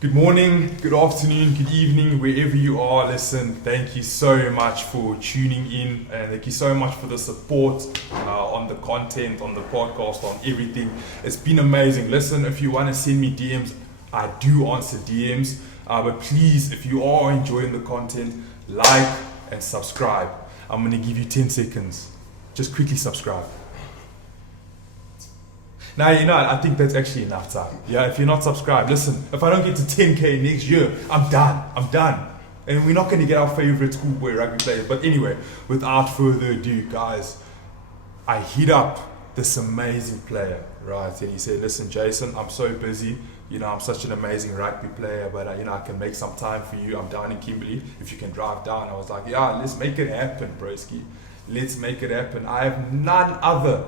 Good morning, good afternoon, good evening, wherever you are. Listen, thank you so much for tuning in, and thank you so much for the support on the content, on the podcast, on everything. It's been amazing. Listen, if you want to send me DMs, I do answer DMs. But please, if you are enjoying the content, like and subscribe. I'm going to give you 10 seconds. Just quickly subscribe. Now, I think that's actually enough time. Yeah, if you're not subscribed, listen, if I don't get to 10K next year, I'm done. And we're not going to get our favorite schoolboy rugby players. But anyway, without further ado, guys, I hit up this amazing player, right? And he said, listen, Jason, I'm so busy. I'm such an amazing rugby player, but I can make some time for you. I'm down in Kimberley. If you can drive down. I was like, yeah, let's make it happen, broski. Let's make it happen. I have none other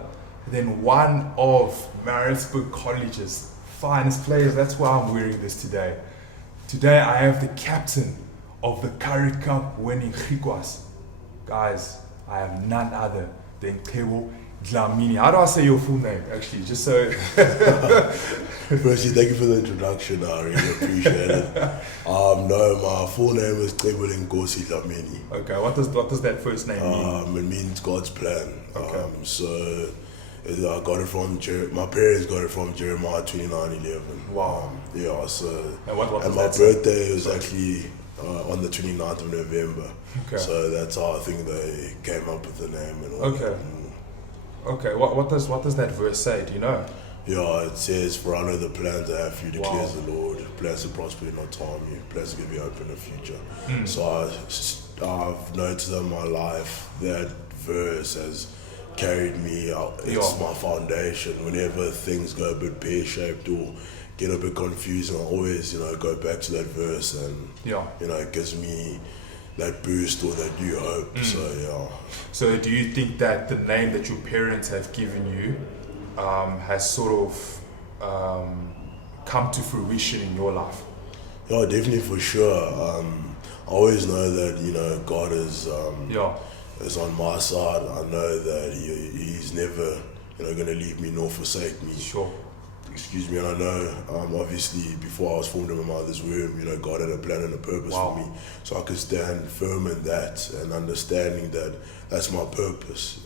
than one of Maritzburg College's finest players. That's why I'm wearing this today. Today I have the captain of the Currie Cup winning Griquas. Guys, I have none other than Cebo Dlamini. How do I say your full name, actually? Just so... Firstly, thank you for the introduction. I really appreciate it. No, my full name is Cebo Dlamini. Okay, what does that first name mean? It means God's plan. Okay. I got it from my parents got it from Jeremiah 29:11. Wow. And my birthday was actually on the 29th of November. Okay. So that's how I think they came up with the name and all. Okay. Okay. What does that verse say? Do you know? Yeah, it says, "For I know the plans I have for you, declares the Lord. Plans to prosper you, not to harm you. Plans to give you hope in the future." So I've noticed in my life that verse has carried me out. It's my foundation. Whenever things go a bit pear-shaped or get a bit confusing, I always, go back to that verse and, it gives me that boost or that new hope. So do you think that the name that your parents have given you has sort of come to fruition in your life? Yeah, definitely, for sure. I always know that, God is on my side. I know that he's never, going to leave me nor forsake me. Sure. Excuse me, and I know, obviously, before I was formed in my mother's womb, God had a plan and a purpose for me. So I could stand firm in that and understanding that that's my purpose.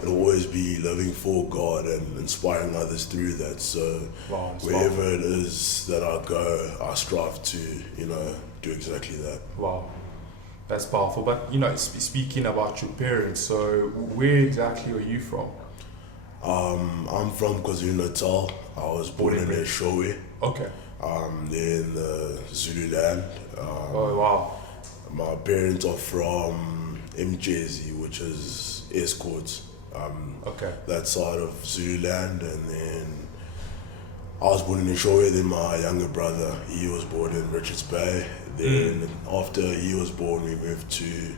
It'll always be living for God and inspiring others through that. So wherever it is that I go, I strive to, do exactly that. Wow. That's powerful. But, speaking about your parents, so where exactly are you from? I'm from KwaZulu-Natal. I was born in Teori. Okay. They're in the Zulu land. Oh, wow. My parents are from Mjezi, which is Escorts. Okay. That side of Zulu land. And then I was born in Teori. Then my younger brother, he was born in Richards Bay. Then after he was born, we moved to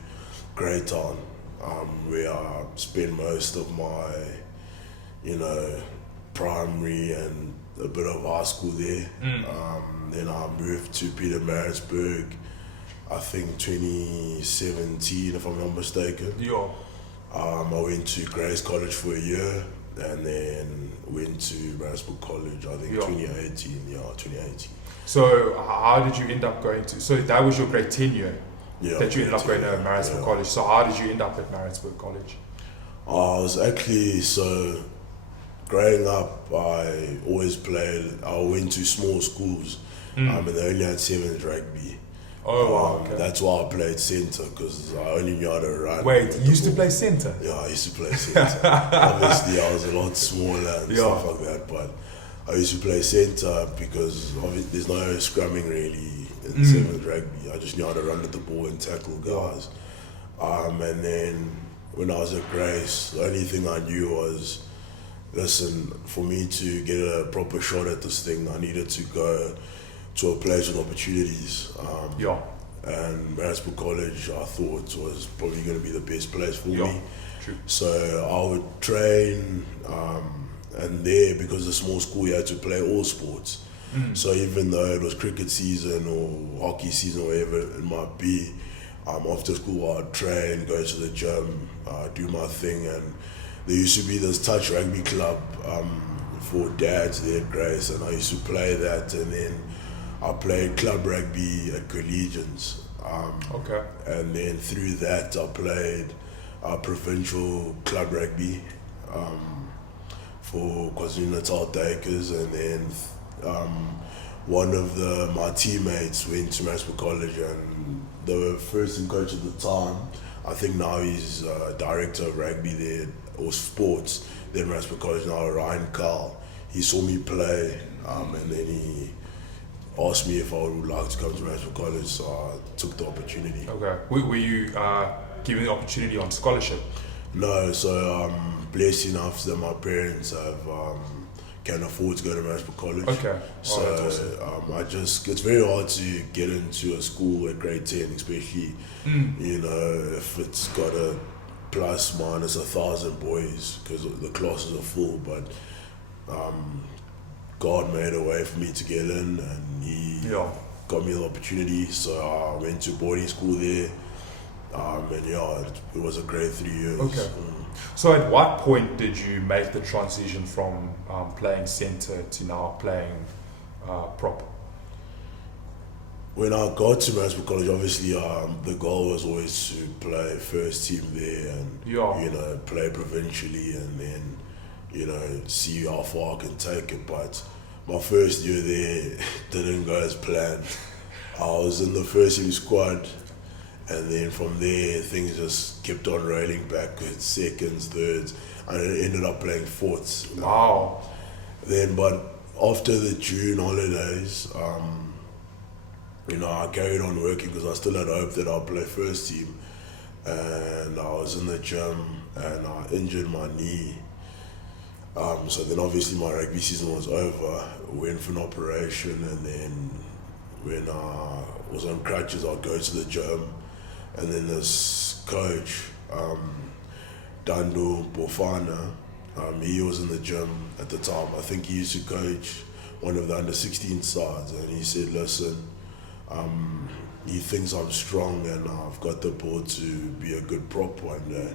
Greytown, where I spent most of my, primary and a bit of high school there. Then I moved to Maritzburg, I think 2017, if I'm not mistaken. Yeah. I went to Griquas College for a year, and then went to Maritzburg College, I think 2018. So how did you end up going to, so that was your grade 10 year that you ended up going to Maritzburg College. So how did you end up at Maritzburg College? I was actually, growing up, I always played, I went to small schools, and they only had 7s rugby. Oh, wow. Okay. That's why I played centre, because I only knew how to run. Wait, you used to play centre? Yeah, I used to play centre. Obviously, I was a lot smaller and stuff like that, but I used to play centre because there's no scrumming really in 7s rugby. I just knew how to run at the ball and tackle guys. And then when I was at Grace, the only thing I knew was, listen, for me to get a proper shot at this thing, I needed to go to a place with opportunities. And Maritzburg College, I thought, was probably going to be the best place for me. True. So I would train, and there, because it's a small school, you had to play all sports. So even though it was cricket season or hockey season or whatever it might be, after school I'd train, go to the gym, do my thing. And there used to be this touch rugby club for dads there at Grace, and I used to play that. And then I played club rugby at collegians. Okay. And then through that, I played provincial club rugby for KwaZulu-Natal Takers, and then one of my teammates went to Maritzburg College, and the first team coach at the time, I think now he's director of rugby there, or sports, then Maritzburg College now, Ryan Carl. He saw me play, and then he asked me if I would like to come to Maritzburg College, so I took the opportunity. Okay. Were you given the opportunity on scholarship? No, so blessed enough that my parents can afford to go to Maritzburg College. Okay. So that's awesome. it's very hard to get into a school at grade 10, especially, you know, if it's got a plus minus 1,000 boys, because the classes are full, but God made a way for me to get in, and he got me the opportunity, so I went to boarding school there, and it was a great 3 years. Okay. So at what point did you make the transition from playing centre to now playing prop? When I got to Maritzburg College, obviously the goal was always to play first team there and you know, play provincially, and then, you know, see how far I can take it. But my first year there didn't go as planned. I was in the first team squad, and then from there things just kept on rolling backwards, seconds, thirds, and I ended up playing fourths. Wow. But after the June holidays, you know, I carried on working because I still had hope that I'll play first team, and I was in the gym and I injured my knee. So then obviously my rugby season was over, went for an operation, and then when I was on crutches, I'd go to the gym, and then this coach, Dando Bofana, he was in the gym at the time. I think he used to coach one of the under-16 sides, and he said, listen, he thinks I'm strong and I've got the ball to be a good prop one day.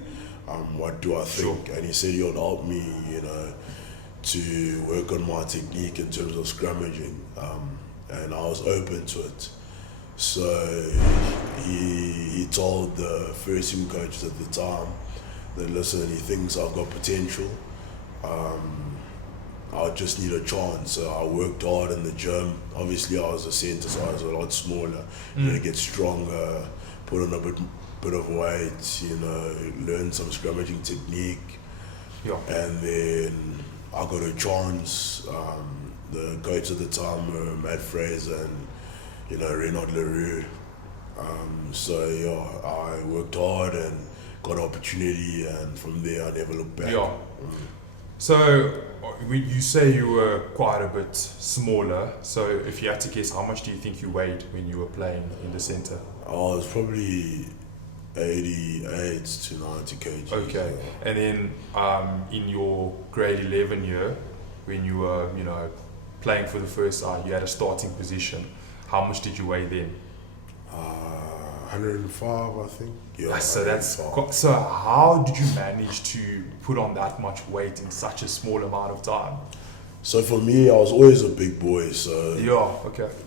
What do I think? Sure. And he said he'll help me, you know, to work on my technique in terms of scrummaging, and I was open to it. So he told the first team coaches at the time that, listen, he thinks I've got potential. I just need a chance. So I worked hard in the gym. Obviously I was a centre, so I was a lot smaller. You know, get stronger, put on a bit of weight, you know, learn some scrummaging technique. And then I got a chance. The coach at the time were Matt Fraser and, you know, Renaud Leroux. So I worked hard and got an opportunity, and from there I never looked back. So you say you were quite a bit smaller, so if you had to guess, how much do you think you weighed when you were playing in the centre? I was probably 88 to 90 kg. Okay. And then in your grade 11 year, when you were, you know, playing for the first side, you had a starting position. How much did you weigh then? 105, I think. Yeah, so so how did you manage to put on that much weight in such a small amount of time? So for me, I was always a big boy, so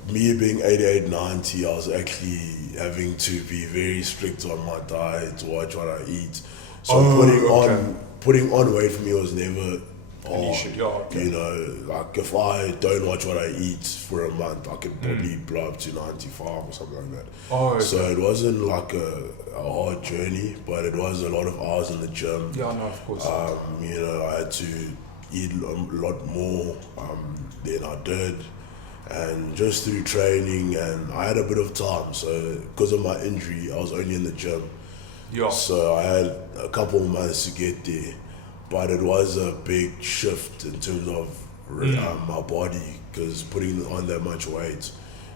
me being 88, 90, I was actually having to be very strict on my diet, to watch what I eat. So putting on weight for me was never hard. You know, like if I don't watch what I eat for a month, I could probably blow up to 95 or something like that. So it wasn't like a hard journey, but it was a lot of hours in the gym. Of course. You know, I had to eat a lot more than I did, and just through training, and I had a bit of time, so because of my injury I was only in the gym, so I had a couple of months to get there, but it was a big shift in terms of my body, because putting on that much weight,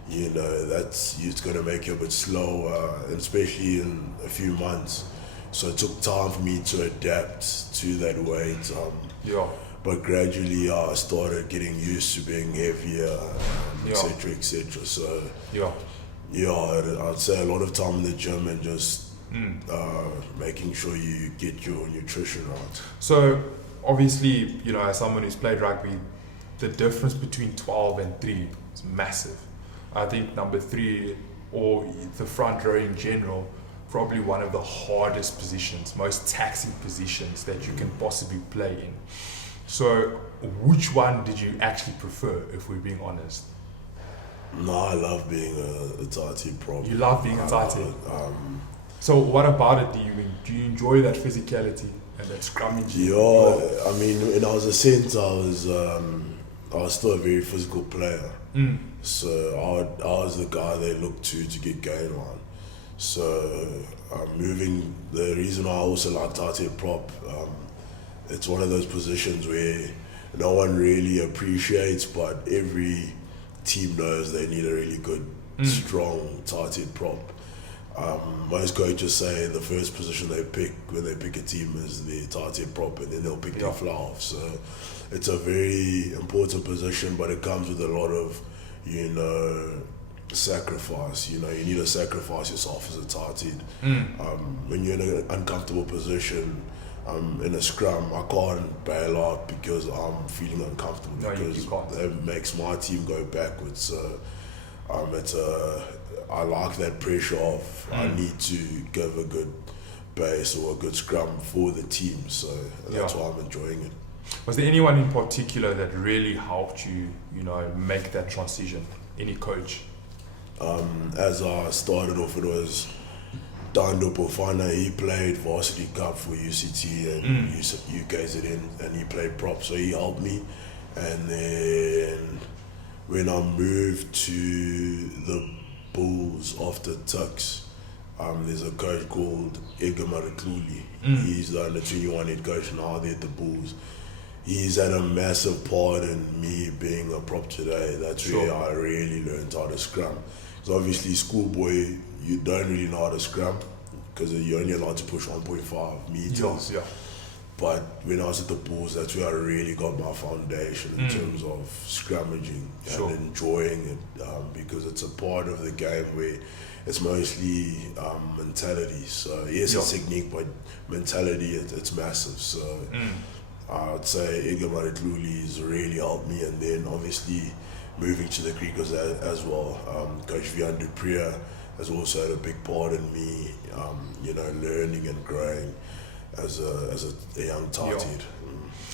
you know, it's going to make you a bit slower, especially in a few months. So it took time for me to adapt to that weight. But gradually I started getting used to being heavier, etc., etc. So I'd say a lot of time in the gym and just making sure you get your nutrition right. So obviously, you know, as someone who's played rugby, the difference between 12 and 3 is massive. I think number 3, or the front row in general, probably one of the hardest positions, most taxing positions that you can possibly play in. So which one did you actually prefer, if we're being honest? No, I love being a tight prop. You love being a tight end? So what about it do you enjoy that physicality and that scrummaging? Yeah, I mean, when I was a centre, I was still a very physical player. So I was the guy they looked to get game on. So the reason why I also like tight end prop, it's one of those positions where no one really appreciates, but every team knows they need a really good, strong tight end prop. Most coaches say the first position they pick when they pick a team is the tight end prop, and then they'll pick their fly off. So it's a very important position, but it comes with a lot of, sacrifice. You need to sacrifice yourself as a tight end. When you're in an uncomfortable position, in a scrum, I can't bail out because I'm feeling uncomfortable, because that makes my team go backwards. So I like that pressure of I need to give a good base or a good scrum for the team. So that's why I'm enjoying it. Was there anyone in particular that really helped you, make that transition? Any coach? As I started off, it was Dando Pofana. He played Varsity Cup for UCT and UKZN, and he played prop, so he helped me. And then when I moved to the Bulls after Tuks, there's a coach called Maritzburg. He's the under 21 head coach now there at the Bulls. He's had a massive part in me being a prop today. That's where I really learned how to scrum. So obviously, schoolboy, you don't really know how to scrum because you're only allowed to push 1.5 meters. But when I was at the Bulls, that's where I really got my foundation in terms of scrummaging and enjoying it, because it's a part of the game where it's mostly mentality. So yes, it's technique, but mentality, it's massive. So I would say Edgar Maritluli has really helped me, and then obviously moving to the Griquas as well. Coach Vian Dupria has also had a big part in me, learning and growing as a young tight end.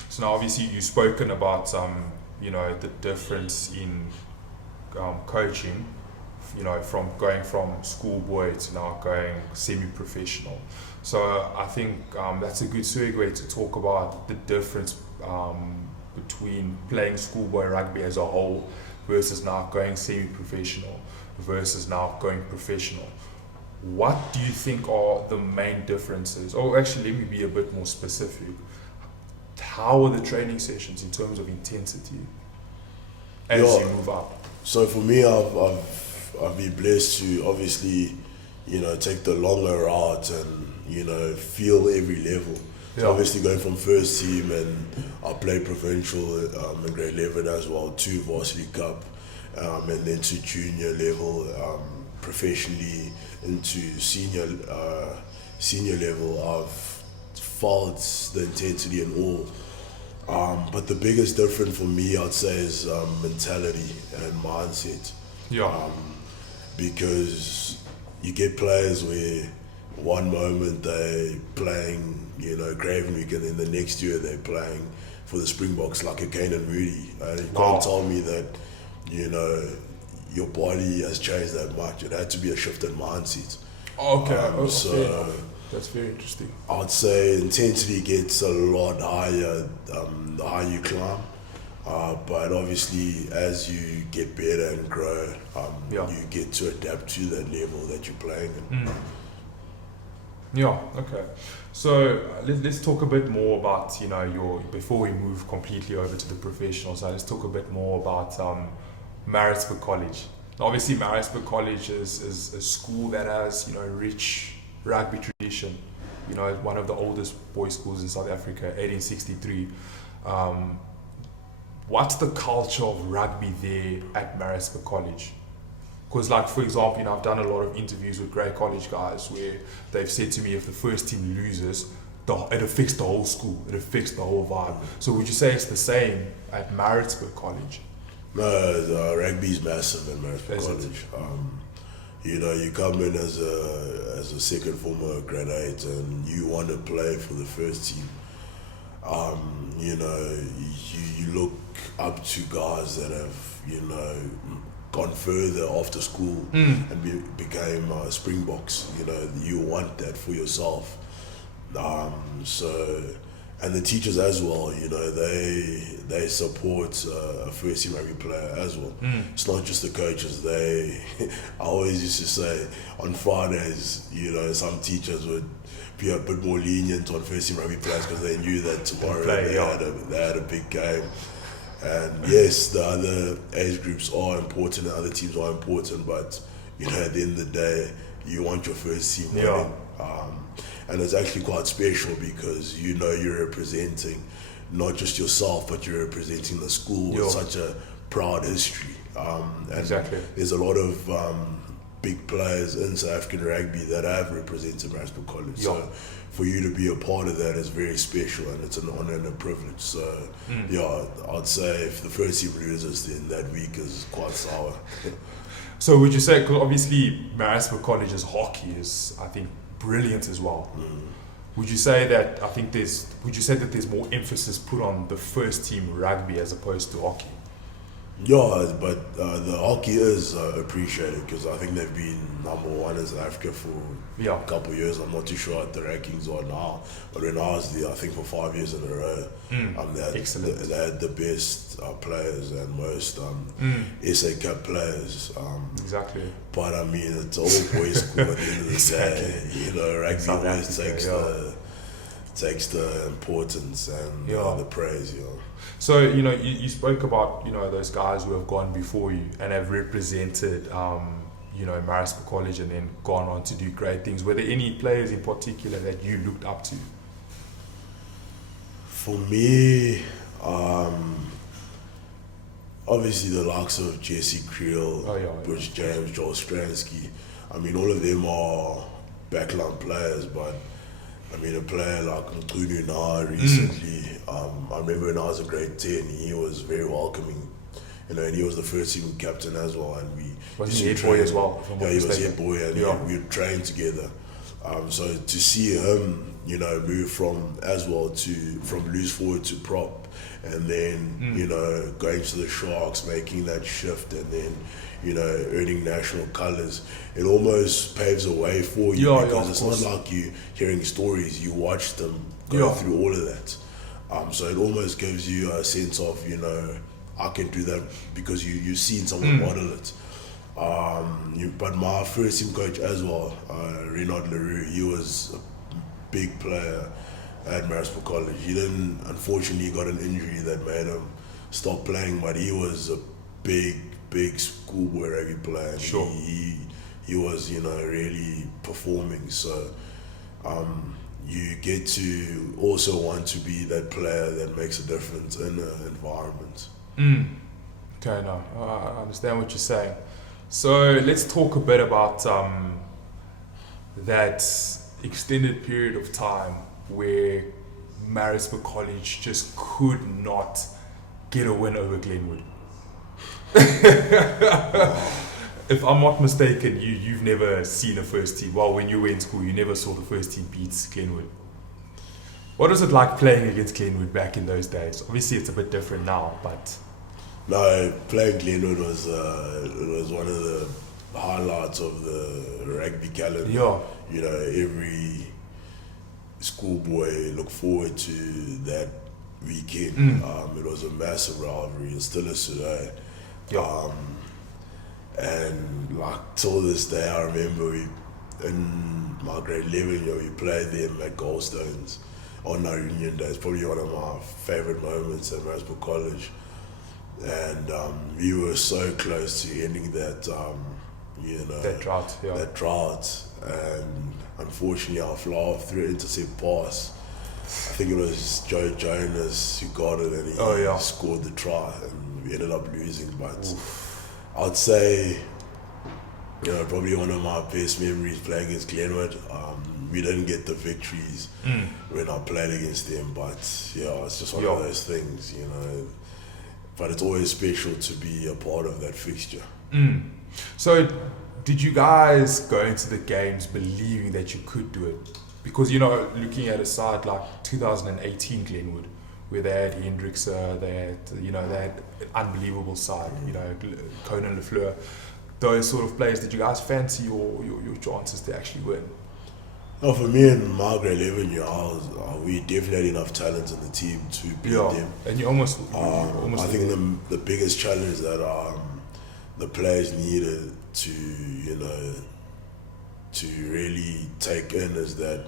So now obviously you've spoken about the difference in coaching, from going from schoolboy to now going semi-professional. So I think that's a good segue to talk about the difference between playing schoolboy rugby as a whole versus now going semi-professional versus now going professional. What do you think are the main differences? Or actually, let me be a bit more specific. How are the training sessions in terms of intensity as you move up? So for me, I've been blessed to obviously, take the longer route and, feel every level. So obviously going from first team, and I played provincial in grade 11 as well, to Varsity Cup, and then to junior level, professionally into senior level. I've felt the intensity and all. But the biggest difference for me, I'd say, is mentality and mindset. Because you get players where one moment they're playing, Graven Week, and then the next year they're playing for the Springboks like a Kane and Rudy. And you can't tell me that, your body has changed that much. It had to be a shift in mindset. So that's very interesting. I'd say intensity gets a lot higher the higher you climb. But obviously, as you get better and grow, you get to adapt to that level that you're playing in. So let's talk a bit more about, before we move completely over to the professional side, let's talk a bit more about Maritzburg College. Obviously, Maritzburg College is a school that has, rich rugby tradition. One of the oldest boys' schools in South Africa, 1863. What's the culture of rugby there at Maritzburg College? Because, for example, I've done a lot of interviews with Grey College guys where they've said to me, if the first team loses, it affects the whole school, it affects the whole vibe. So would you say it's the same at Maritzburg College? No, rugby is massive in Maritzburg College. You know, you come in as a second former grade 8 and you want to play for the first team. You know, you look up to guys that have, you know, gone further after school and became Springboks. You know, you want that for yourself. And the teachers as well, you know, they support a first team rugby player as well. It's not just the coaches. I always used to say on Fridays, you know, some teachers would be a bit more lenient on first team rugby players because they knew that tomorrow they had a big game. And yes, the other age groups are important, the other teams are important, but you know, at the end of the day, you want your first team winning. And it's actually quite special because you know you're representing not just yourself, but you're representing the school with such a proud history. And there's a lot of big players in South African rugby that have represented Maritzburg College. So for you to be a part of that is very special, and it's an honor and a privilege. So I'd say if the first team loses, then that week is quite sour. So would you say, because obviously Maritzburg College's hockey is, I think, brilliant as well. Would you say that there's more emphasis put on the first team rugby as opposed to hockey? Yeah, but the hockey is appreciated because I think they've been number one in South Africa for a couple of years. I'm not too sure what the rankings are now, but when I was there, I think for 5 years in a row, they had the best players and most SA Cup players. Exactly. But I mean, it's all boys school at the end of the day. You know, rugby always takes the importance and the praise. So, you know, you spoke about, you know, those guys who have gone before you and have represented, you know, Maritzburg College and then gone on to do great things. Were there any players in particular that you looked up to? For me, obviously the likes of Jesse Creel, Bruce James, Joel Stransky. I mean, all of them are backline players, but I mean, a player like Nkunu Na recently, I remember when I was in grade 10, he was very welcoming, you know, and he was the first team captain as well. And was he head boy as well? Yeah, he was head boy, and we would train together. So to see him, you know, move from loose forward to prop, and then you know, going to the Sharks, making that shift, and then, you know, earning national colours, it almost paves a way for you because it's not like you hearing stories, you watch them go through all of that. So it almost gives you a sense of, you know, I can do that because you've seen someone model it. But my first team coach as well, Renaud Leroux, he was a big player at Maritzburg College. He unfortunately got an injury that made him stop playing, but he was a big schoolboy rugby player. Sure. He was, you know, really performing. So you get to also want to be that player that makes a difference in an environment. Okay, no, I understand what you're saying. So let's talk a bit about that extended period of time where Maritzburg College just could not get a win over Glenwood. If I'm not mistaken, you've never seen a first team. Well, when you were in school, you never saw the first team beat Glenwood. What was it like playing against Glenwood back in those days? Obviously, it's a bit different now, but... No, playing Glenwood was one of the highlights of the rugby calendar. Yeah. You know, every schoolboy looked forward to that weekend. It was a massive rivalry, and still is today. Yeah. And like till this day, I remember in my grade 11, we played them at Goldstones on our reunion day. It's probably one of my favorite moments at Maritzburg College. And we were so close to ending that, that drought. And unfortunately, our flower threw an intercept pass. I think it was Joe Jonas who got it, and he scored the try, and we ended up losing. But I'd say, you know, probably one of my best memories playing against Glenwood. We didn't get the victories when I played against them, but yeah, it's just one of those things, you know. but it's always special to be a part of that fixture. So, did you guys go into the games believing that you could do it? Because, you know, looking at a side like 2018 Glenwood, where they had Hendricks, they had an unbelievable side, you know, Conan Lafleur, those sort of players. Did you guys fancy your chances to actually win? No, for me and my grade 11 year, we definitely had enough talent in the team to beat them. And you almost I think the biggest challenge that the players needed to, you know, to really take in is that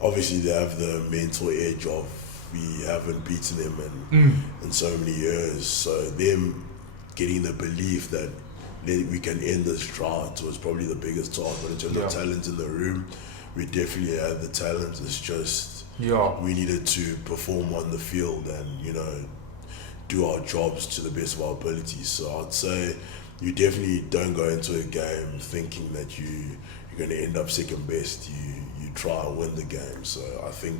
obviously they have the mental edge of we haven't beaten them in so many years. So them getting the belief that we can end this drought was probably the biggest task. But in terms of talent in the room, we definitely had the talent. It's just we needed to perform on the field and, you know, do our jobs to the best of our abilities. So I'd say you definitely don't go into a game thinking that you're going to end up second best. You try and win the game. So I think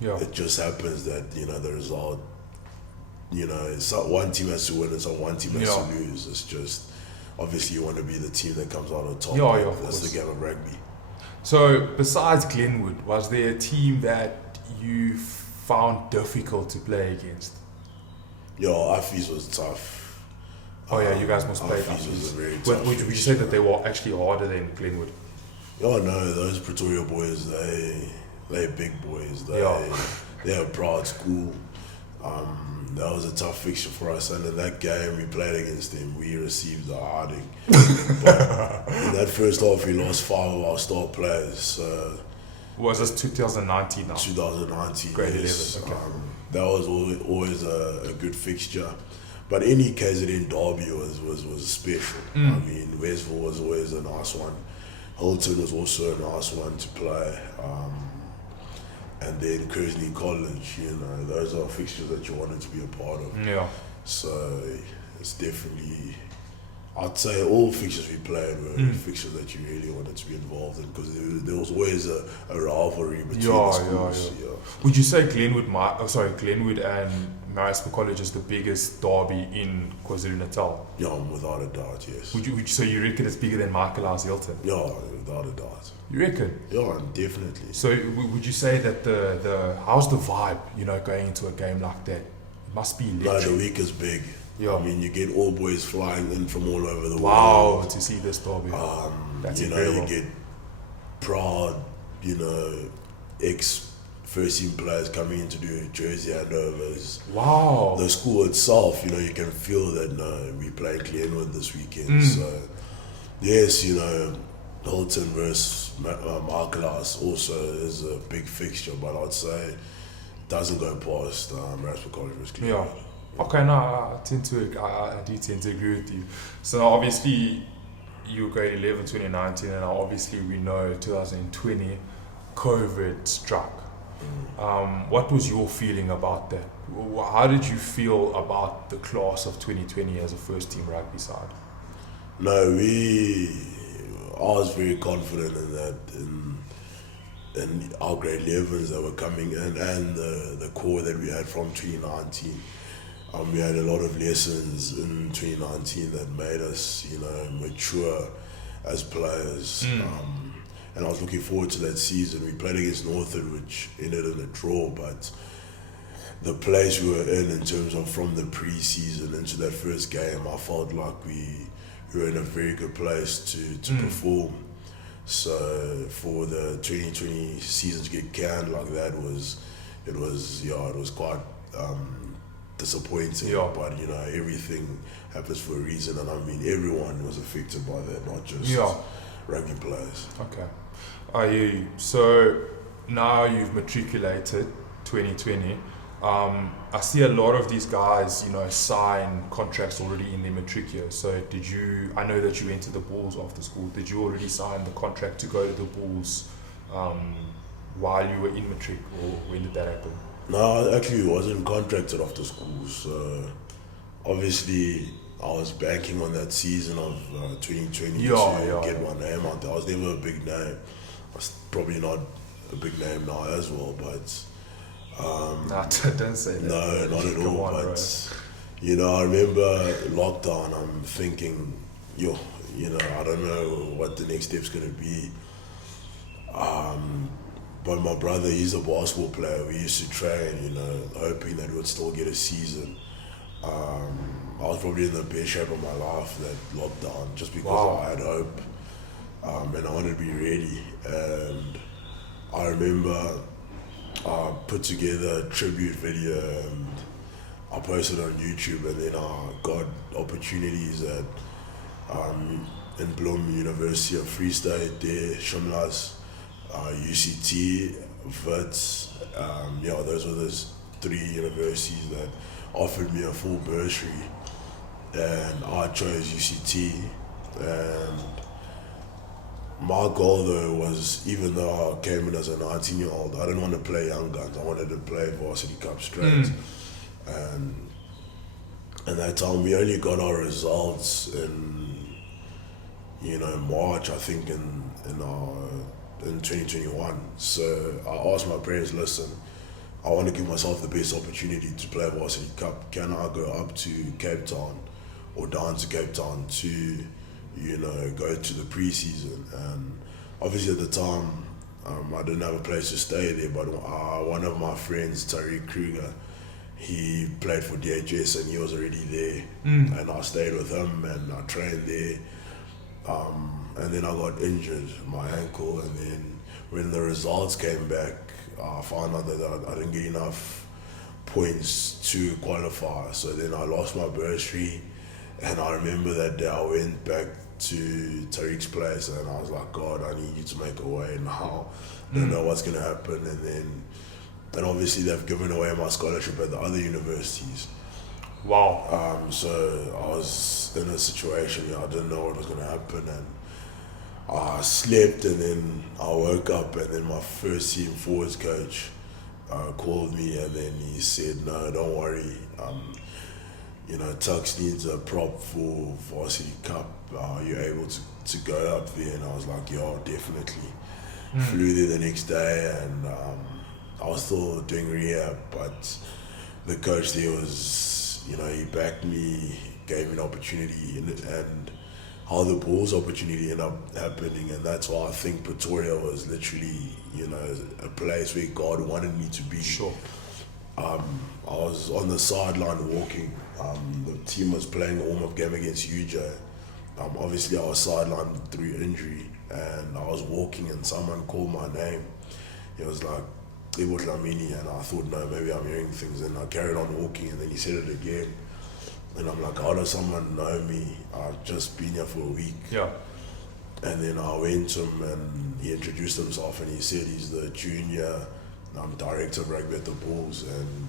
it just happens that, you know, the result, you know, one team has to win and one team has to lose. It's just, obviously you want to be the team that comes out on top. That's the game of rugby. So besides Glenwood, was there a team that you found difficult to play against? Afis was tough. You guys must play Afis was a very tough. Would you say that they were actually harder than Glenwood? No, those Pretoria boys, they're big boys. They're a proud school. That was a tough fixture for us, and in that game we played against them, we received a harding. But in that first half we lost 5 of our star players. Was this 2019 now? 2019, Grade yes. 11, okay. That was always a good fixture. But any KZN derby was special. I mean, Westville was always a nice one. Hilton was also a nice one to play. And then Currie College, you know, those are fixtures that you wanted to be a part of. Yeah. So it's definitely, I'd say all fixtures we played were fixtures that you really wanted to be involved in, because there was always a rivalry between the schools. Would you say Glenwood and Maritzburg College is the biggest derby in KwaZulu-Natal? Yeah, without a doubt, yes. Would you say you reckon it's bigger than Michaelhouse Hilton? Yeah, without a doubt. You reckon? Yeah, definitely. So would you say that how's the vibe, you know, going into a game like that? It must be electric. No, the week is big. Yeah. I mean, you get all boys flying in from all over the world. Wow, to see this derby. That's incredible. You get proud, you know, first team players coming in to do jersey handovers. Wow. The school itself, you know, you can feel that we play Glenwood this weekend. So, yes, you know, Hilton versus Michaelhouse also is a big fixture, but I'd say it doesn't go past Maritzburg College versus Glenwood. Yeah. Okay, no, I do tend to agree with you. So obviously you were grade 11 2019, and obviously we know 2020 COVID struck. What was your feeling about that? How did you feel about the class of 2020 as a first team rugby side? No, I was very confident in that, in our grade 11s that were coming in, and the core that we had from 2019. We had a lot of lessons in 2019 that made us, you know, mature as players. And I was looking forward to that season. We played against Northern, which ended in a draw, but the place we were in terms of from the pre-season into that first game, I felt like we were in a very good place to perform. So for the 2020 season to get canned like that it was quite disappointing. But you know, everything happens for a reason, and I mean everyone was affected by that, not just rugby players. Okay, I hear you. So now you've matriculated 2020. I see a lot of these guys, you know, sign contracts already in their matric year. So I know that you went to the Bulls after school. Did you already sign the contract to go to the Bulls while you were in matric, or when did that happen? No, I actually wasn't contracted after school. So obviously I was banking on that season of 2020 to get my name out there. I was never a big name. I was probably not a big name now as well, but no, don't say that. No, not at all. But I remember lockdown, I'm thinking, I don't know what the next step's going to be. But my brother, he's a basketball player. We used to train, hoping that we would still get a season. I was probably in the best shape of my life that lockdown, just because I had hope, and I wanted to be ready. And I remember I put together a tribute video and I posted it on YouTube, and then I got opportunities at in Bloem, University of Free State, there, Shimlas, UCT, Wits, those were those 3 universities that offered me a full bursary, and I chose UCT. And my goal though was, even though I came in as a 19-year-old, I didn't want to play young guns, I wanted to play Varsity Cup straight. And that time we only got our results in March, I think, in 2021. So I asked my parents, listen, I want to give myself the best opportunity to play Varsity Cup. Can I go up to Cape Town or down to Cape Town to, go to the pre-season? And obviously at the time, I didn't have a place to stay there, but one of my friends, Teori Kruger, he played for DHS and he was already there. And I stayed with him and I trained there. And then I got injured, my ankle, and then when the results came back, I found out that I didn't get enough points to qualify. So then I lost my bursary, and I remember that day I went back to Tariq's place and I was like, God, I need you to make a way now. I don't know what's going to happen. And obviously they've given away my scholarship at the other universities. Wow. So I was in a situation where I didn't know what was going to happen, and I slept, and then I woke up, and then my first team forwards coach called me, and then he said, no, don't worry, Tuks needs a prop for Varsity Cup. You're able to go up there? And I was like, yeah, definitely. Flew there the next day, and I was still doing rehab, but the coach there was, he backed me, gave me an opportunity, and how the Bulls opportunity ended up happening. And that's why I think Pretoria was literally, a place where God wanted me to be. Sure. I was on the sideline walking. The team was playing a warm-up game against UJ. Obviously I was sidelined through injury, and I was walking and someone called my name. It was like, Cebo Dlamini, and I thought, no, maybe I'm hearing things, and I carried on walking, and then he said it again. And I'm like, how does someone know me? I've just been here for a week. Yeah. And then I went to him and he introduced himself, and he said he's the junior director of rugby at the Bulls, and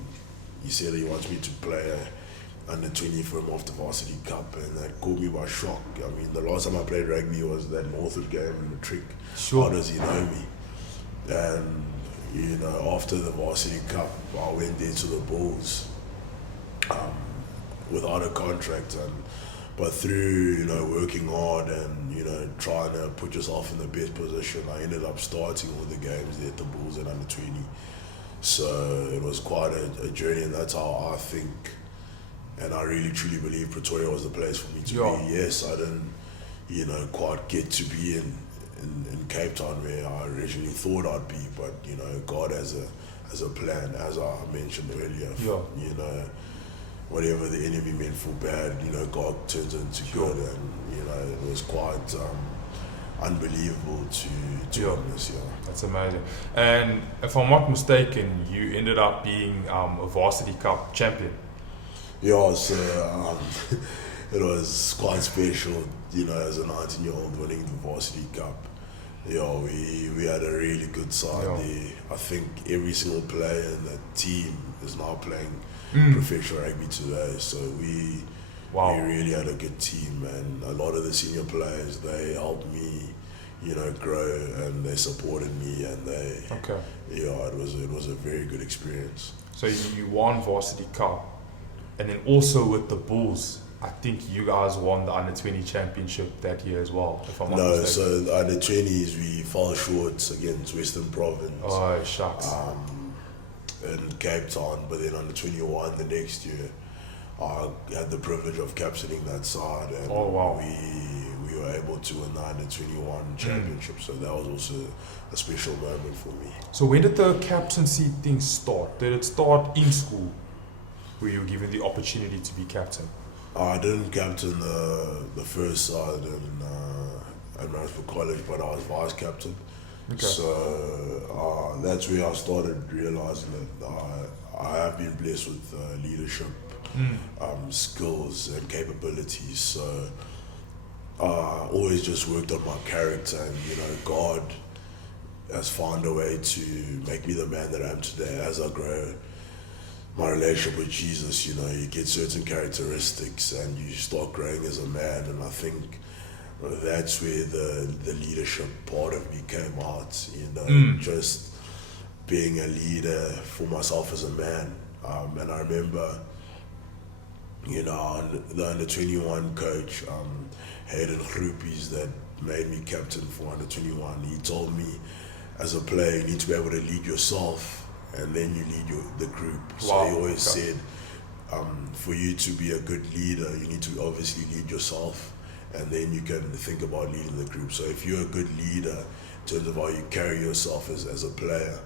he said he wants me to play under 20 for him off the Varsity Cup, and that caught me by shock. I mean, the last time I played rugby was that Northwood game in the Trick. Sure. How does he know me? And after the Varsity Cup, I went there to the Bulls without a contract, but through working hard and trying to put yourself in the best position, I ended up starting all the games there at the Bulls at under 20. So it was quite a journey, and that's how I think, and I really truly believe Pretoria was the place for me to be. Yes, I didn't quite get to be in Cape Town where I originally thought I'd be, but God has a plan, as I mentioned earlier. Whatever the enemy meant for bad, God turns it into good, and it was quite unbelievable to witness. That's amazing. And if I'm not mistaken, you ended up being a Varsity Cup champion. Yeah, so it was quite special, as a 19-year-old winning the Varsity Cup. We had a really good side there. I think every single player in the team is now playing professional rugby today. So we really had a good team, and a lot of the senior players, they helped me, grow, and they supported me, and it was a very good experience. So you won Varsity Cup, and then also with the Bulls, I think you guys won the under-20 championship that year as well, if I'm not mistaken. No, so the under-20s, we fell short against Western Province. Oh, shucks. In Cape Town, but then under-21 the next year. I had the privilege of captaining that side, and Oh, wow. we were able to win the under-21 championship. So that was also a special moment for me. So when did the captaincy thing start? Did it start in school, where you were given the opportunity to be captain? I didn't captain the first side at Maritzburg College, but I was vice captain. Okay. So that's where I started realizing that I have been blessed with leadership skills and capabilities. So I always just worked on my character, and God has found a way to make me the man that I am today. As I grow my relationship with Jesus, you get certain characteristics and you start growing as a man, and I think that's where the leadership part of me came out, just being a leader for myself as a man. And I remember, the under-21 coach, Hayden Griquas, that made me captain for under-21, he told me, as a player, you need to be able to lead yourself, and then you lead the group. So he always said, for you to be a good leader, you need to obviously lead yourself, and then you can think about leading the group. So if you're a good leader in terms of how you carry yourself as a player,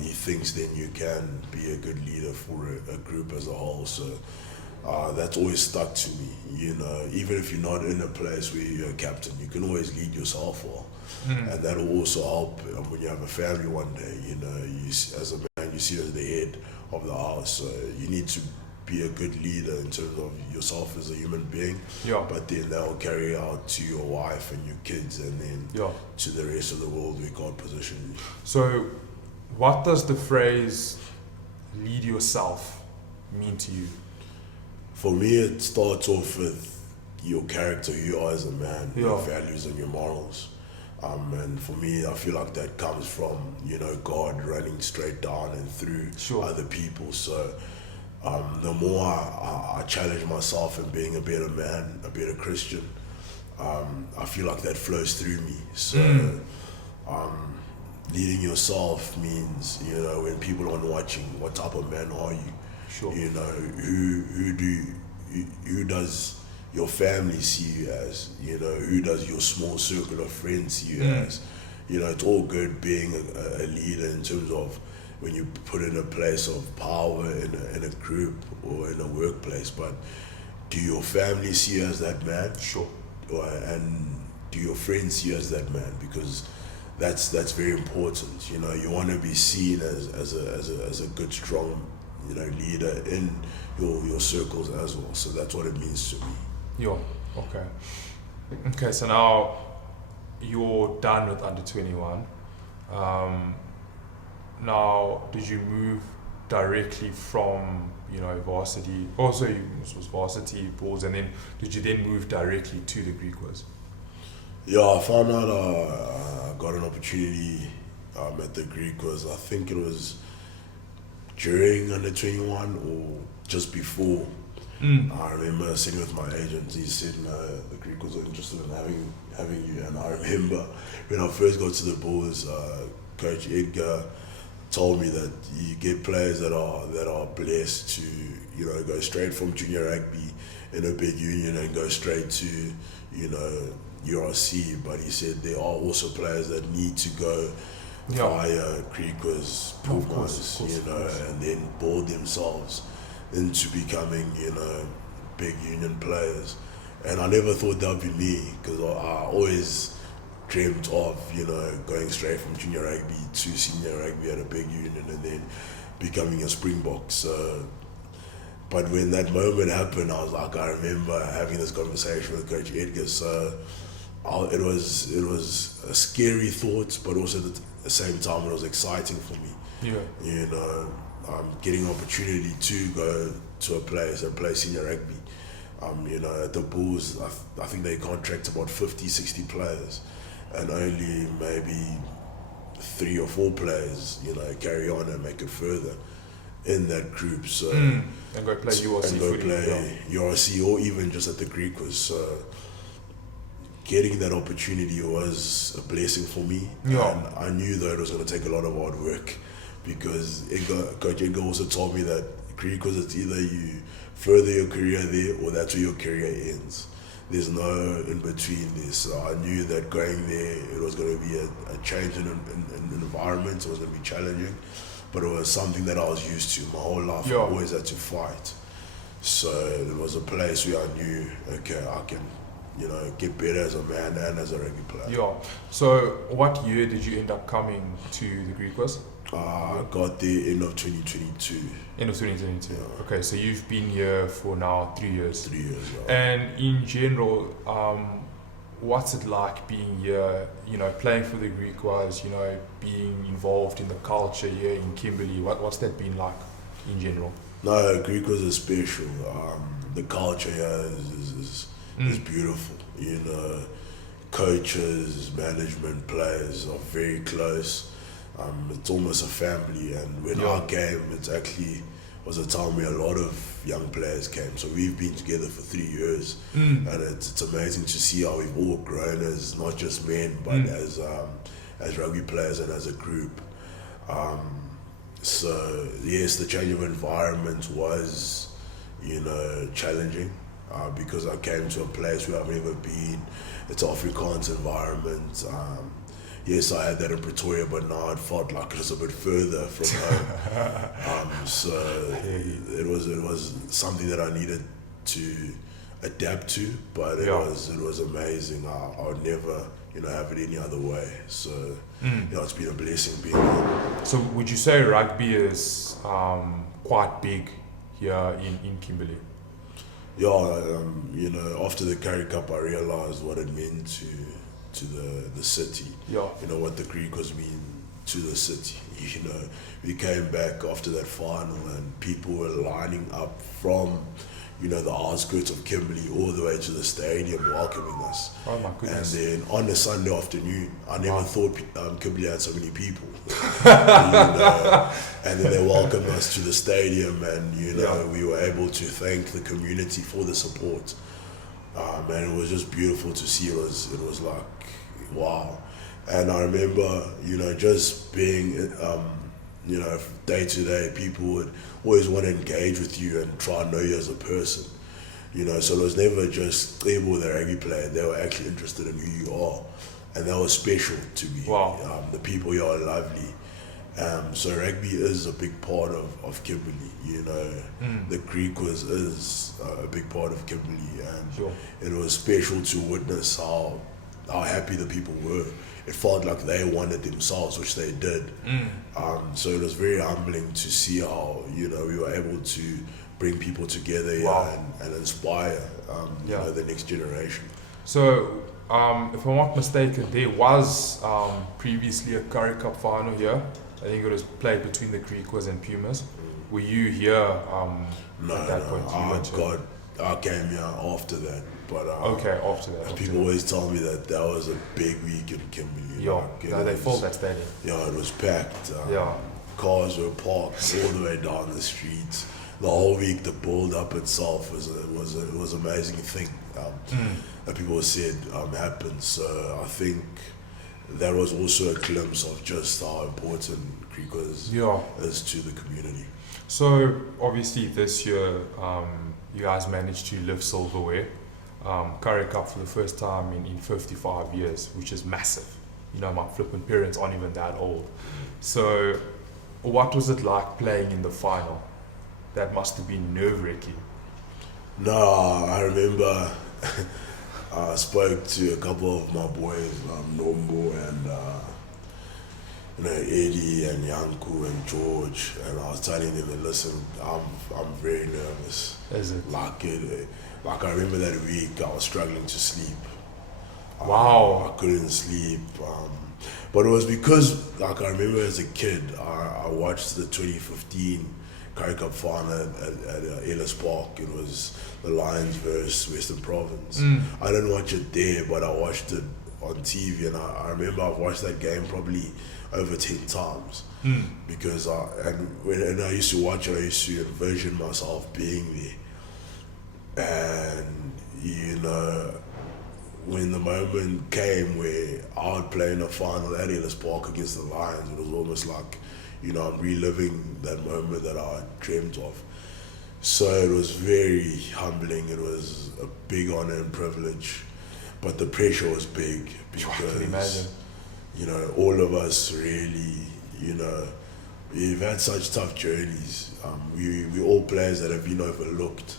he thinks then you can be a good leader for a group as a whole. So that's always stuck to me. Even if you're not in a place where you're a captain, you can always lead yourself well. And that will also help when you have a family one day. As a man, you see as the head of the house. So you need to be a good leader in terms of yourself as a human being. Yeah. But then that will carry out to your wife and your kids, and then to the rest of the world where God positioned you. So what does the phrase lead yourself mean to you? For me, it starts off with your character, who you are as a man, your values and your morals. And for me, I feel like that comes from, God running straight down and through other people. So the more I challenge myself in being a better man, a better Christian, I feel like that flows through me. So leading yourself means, when people aren't watching, what type of man are you? Sure. Who does your family see you as? Who does your small circle of friends see you as? It's all good being a leader in terms of when you put in a place of power in a group or in a workplace, but do your family see you as that man? Sure. And do your friends see you as that man? Because that's very important. You want to be seen as a good, strong leader in your circles as well. So that's what it means to me. Yeah. Okay, so now you're done with under-21. Now, did you move directly from varsity? Also, it was varsity balls, and then did you then move directly to the Griquas? Yeah, I found out I got an opportunity at the Griquas. I think it was during under-21 or just before. I remember sitting with my agent. He said, the Griquas are interested in having you. And I remember when I first got to the Bulls, Coach Edgar told me that you get players that are blessed to go straight from junior rugby in a big union and go straight to URC. But he said there are also players that need to go via Griquas, and then build themselves into becoming, big union players. And I never thought that would be me, because I always dreamt of, going straight from junior rugby to senior rugby at a big union and then becoming a Springbok. So, but when that moment happened, I was like, I remember having this conversation with Coach Edgar. So it was a scary thought, but also at the same time, it was exciting for me. Yeah. Getting an opportunity to go to a place and play senior rugby. At the Bulls, I think they contract about 50, 60 players, and only maybe 3 or 4 players, carry on and make it further in that group. So and go play URC, and go play URC, or even just at the Griquas. So getting that opportunity was a blessing for me. Yeah. And I knew that it was going to take a lot of hard work, because Coach Edgar also told me that Griquas, it's either you further your career there or that's where your career ends. There's no in between this. So I knew that going there, it was going to be a change in environment. It was going to be challenging, but it was something that I was used to. My whole life, I always had to fight. So it was a place where I knew, okay, I can, get better as a man and as a rugby player. Yeah. So what year did you end up coming to the Griquas? I got there end of 2022. End of 2022. Yeah. Okay, so you've been here for now 3 years. 3 years, yeah. And in general, what's it like being here, playing for the Griquas, being involved in the culture here in Kimberley? What's that been like in general? No, Griquas is special. The culture here is beautiful. Coaches, management, players are very close. It's almost a family, and when I came, it actually was a time where a lot of young players came. So we've been together for 3 years, and it's amazing to see how we've all grown as not just men, but as rugby players and as a group. So yes, the change of environment was, challenging because I came to a place where I've never been. It's an Afrikaans environment. Yes, I had that in Pretoria, but now it felt like it was a bit further from home. So it was something that I needed to adapt to, but it was amazing. I would never have it any other way. So it's been a blessing being here. So would you say rugby is quite big here in Kimberley? Yeah, after the Currie Cup, I realized what it meant to the city. Yeah. What the Griquas mean to the city. We came back after that final and people were lining up from, the outskirts of Kimberley all the way to the stadium welcoming us. Oh my goodness. And then on a Sunday afternoon, I never thought Kimberley had so many people. And then they welcomed us to the stadium and, we were able to thank the community for the support. And it was just beautiful to see. It was like, wow. And I remember, just being, day to day, people would always want to engage with you and try and know you as a person. So it was never just Cebo, the rugby player. They were actually interested in who you are. And that was special to me. Wow. The people here are lovely. So rugby is a big part of Kimberley. The Griquas is a big part of Kimberley, and it was special to witness how happy the people were. It felt like they wanted themselves, which they did. So it was very humbling to see how we were able to bring people together and inspire the next generation. So if I'm not mistaken, there was previously a Currie Cup final here. I think it was played between the Griquas and Pumas. Were you here at that point? I came here after that. But after that. People always tell me that was a big week in Kimberley. They filled that stadium. Yeah, it was packed. Cars were parked all the way down the streets. The whole week, the build-up itself was an amazing thing that people said happened. So I think that was also a glimpse of just how important Griquas is to the community. So obviously this year, you guys managed to lift silverware. Currie Cup for the first time in 55 years, which is massive. My flippant parents aren't even that old. So what was it like playing in the final? That must have been nerve-wracking. No, I remember I spoke to a couple of my boys, Nombo and Eddie and Yanku and George, and I was telling them, listen, I'm very nervous. Is it? Like I remember that week, I was struggling to sleep. Wow. I couldn't sleep. But it was because, I remember as a kid, I watched the 2015 Currie Cup final at Ellis Park. It was the Lions versus Western Province. I didn't watch it there, but I watched it on TV, and I remember I've watched that game probably over 10 times. Because when I used to watch it, I used to envision myself being there. And when the moment came where I would play in a final at Ellis Park against the Lions, it was almost like I'm reliving that moment that I dreamt of. So it was very humbling. It was a big honor and privilege, but the pressure was big I can imagine. because all of us really, we've had such tough journeys. We all players that have been overlooked.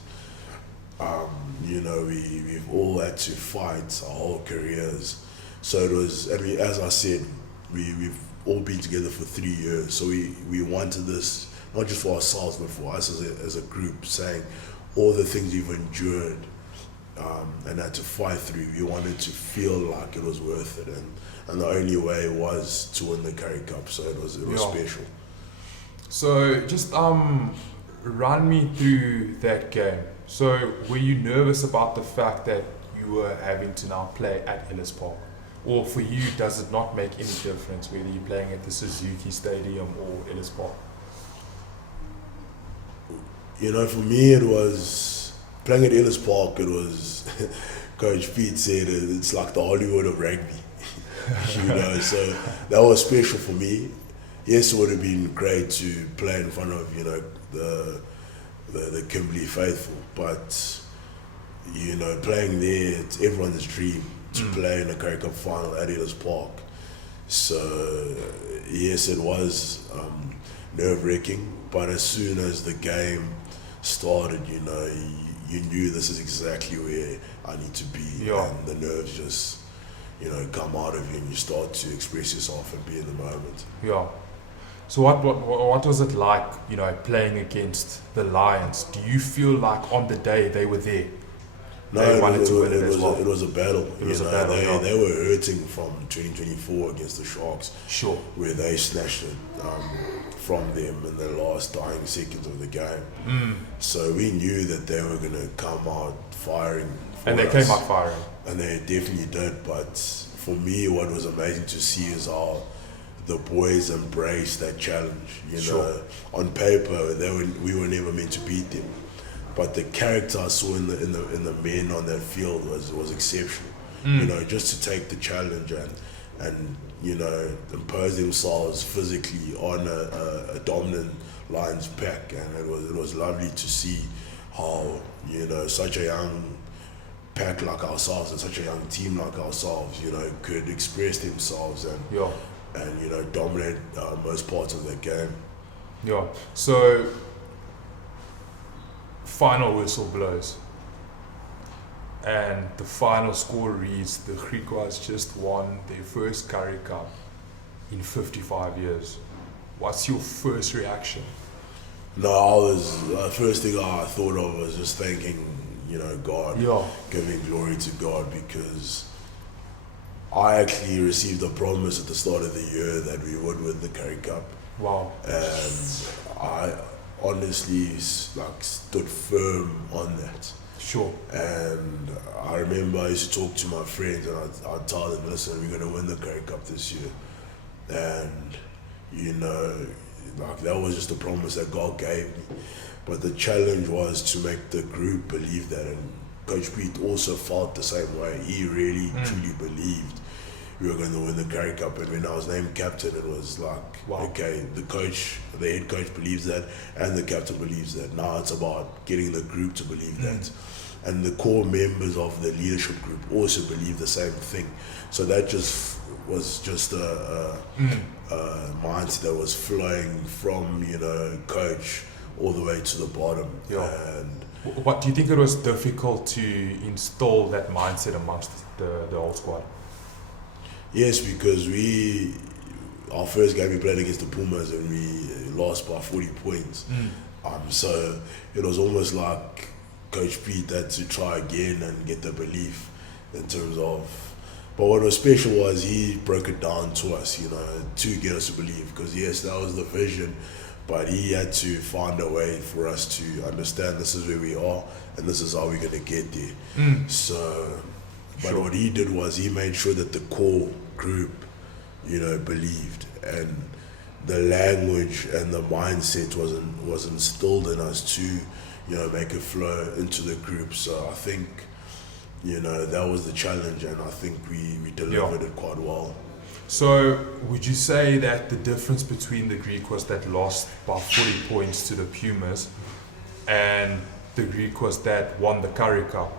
We've all had to fight our whole careers. So it was, as I said, we've all been together for 3 years. So we wanted this, not just for ourselves, but for us as a group, saying all the things we've endured and had to fight through. We wanted to feel like it was worth it. And the only way was to win the Currie Cup. So it was special. So just run me through that game. So were you nervous about the fact that you were having to now play at Ellis Park? Or for you, does it not make any difference whether you're playing at the Suzuki Stadium or Ellis Park? For me, it was playing at Ellis Park. It was, Coach Pete said, it's like the Hollywood of rugby. So that was special for me. Yes, it would have been great to play in front of the Kimberley faithful, but playing there, it's everyone's dream to play in a Currie Cup final at Ellis Park. So yes, it was nerve-wracking, but as soon as the game started, you knew this is exactly where I need to be, and the nerves just come out of you, and you start to express yourself and be in the moment. Yeah. So what was it like, playing against the Lions? Do you feel like on the day they were there? No, they wanted to win it as well. It was a battle. It was a battle. They were hurting from 2024 against the Sharks. Sure. Where they snatched it from them in the last dying seconds of the game. So we knew that they were going to come out firing. And they came out firing. And they definitely did. But for me, what was amazing to see is how the boys embraced that challenge. Sure. On paper, we were never meant to beat them. But the character I saw in the men on that field was exceptional. Just to take the challenge and impose themselves physically on a dominant Lions pack, and it was lovely to see how such a young pack like ourselves and such a young team like ourselves could express themselves and dominate most parts of the game. Yeah. So final whistle blows and the final score reads the Griquas just won their first Currie Cup in 55 years. What's your first reaction? No, first thing I thought of was just thanking God, giving glory to God, because I actually received a promise at the start of the year that we would win the Currie Cup. Wow. And I honestly stood firm on that. Sure. And I remember I used to talk to my friends and I'd tell them, listen, we're going to win the Currie Cup this year. And that was just a promise that God gave me. But the challenge was to make the group believe that, and Coach Pete also felt the same way. He really truly believed we were going to win the Currie Cup, and when I was named captain, it was like, wow. Okay, the head coach believes that, and the captain believes that. Now it's about getting the group to believe that, and the core members of the leadership group also believe the same thing. So that was a mindset that was flowing from coach all the way to the bottom. Yeah. And what do you think it was difficult to install that mindset amongst the old squad? Yes, because our first game we played against the Pumas and we lost by 40 points. So it was almost like Coach Pete had to try again and get the belief in terms of. But what was special was he broke it down to us, to get us to believe. Because yes, that was the vision, but he had to find a way for us to understand this is where we are and this is how we're going to get there. But what he did was he made sure that the core group, believed, and the language and the mindset was instilled in us to, make it flow into the group. So I think, that was the challenge, and I think we delivered it quite well. So would you say that the difference between the Griquas that lost by 40 points to the Pumas and the Griquas that won the Currie Cup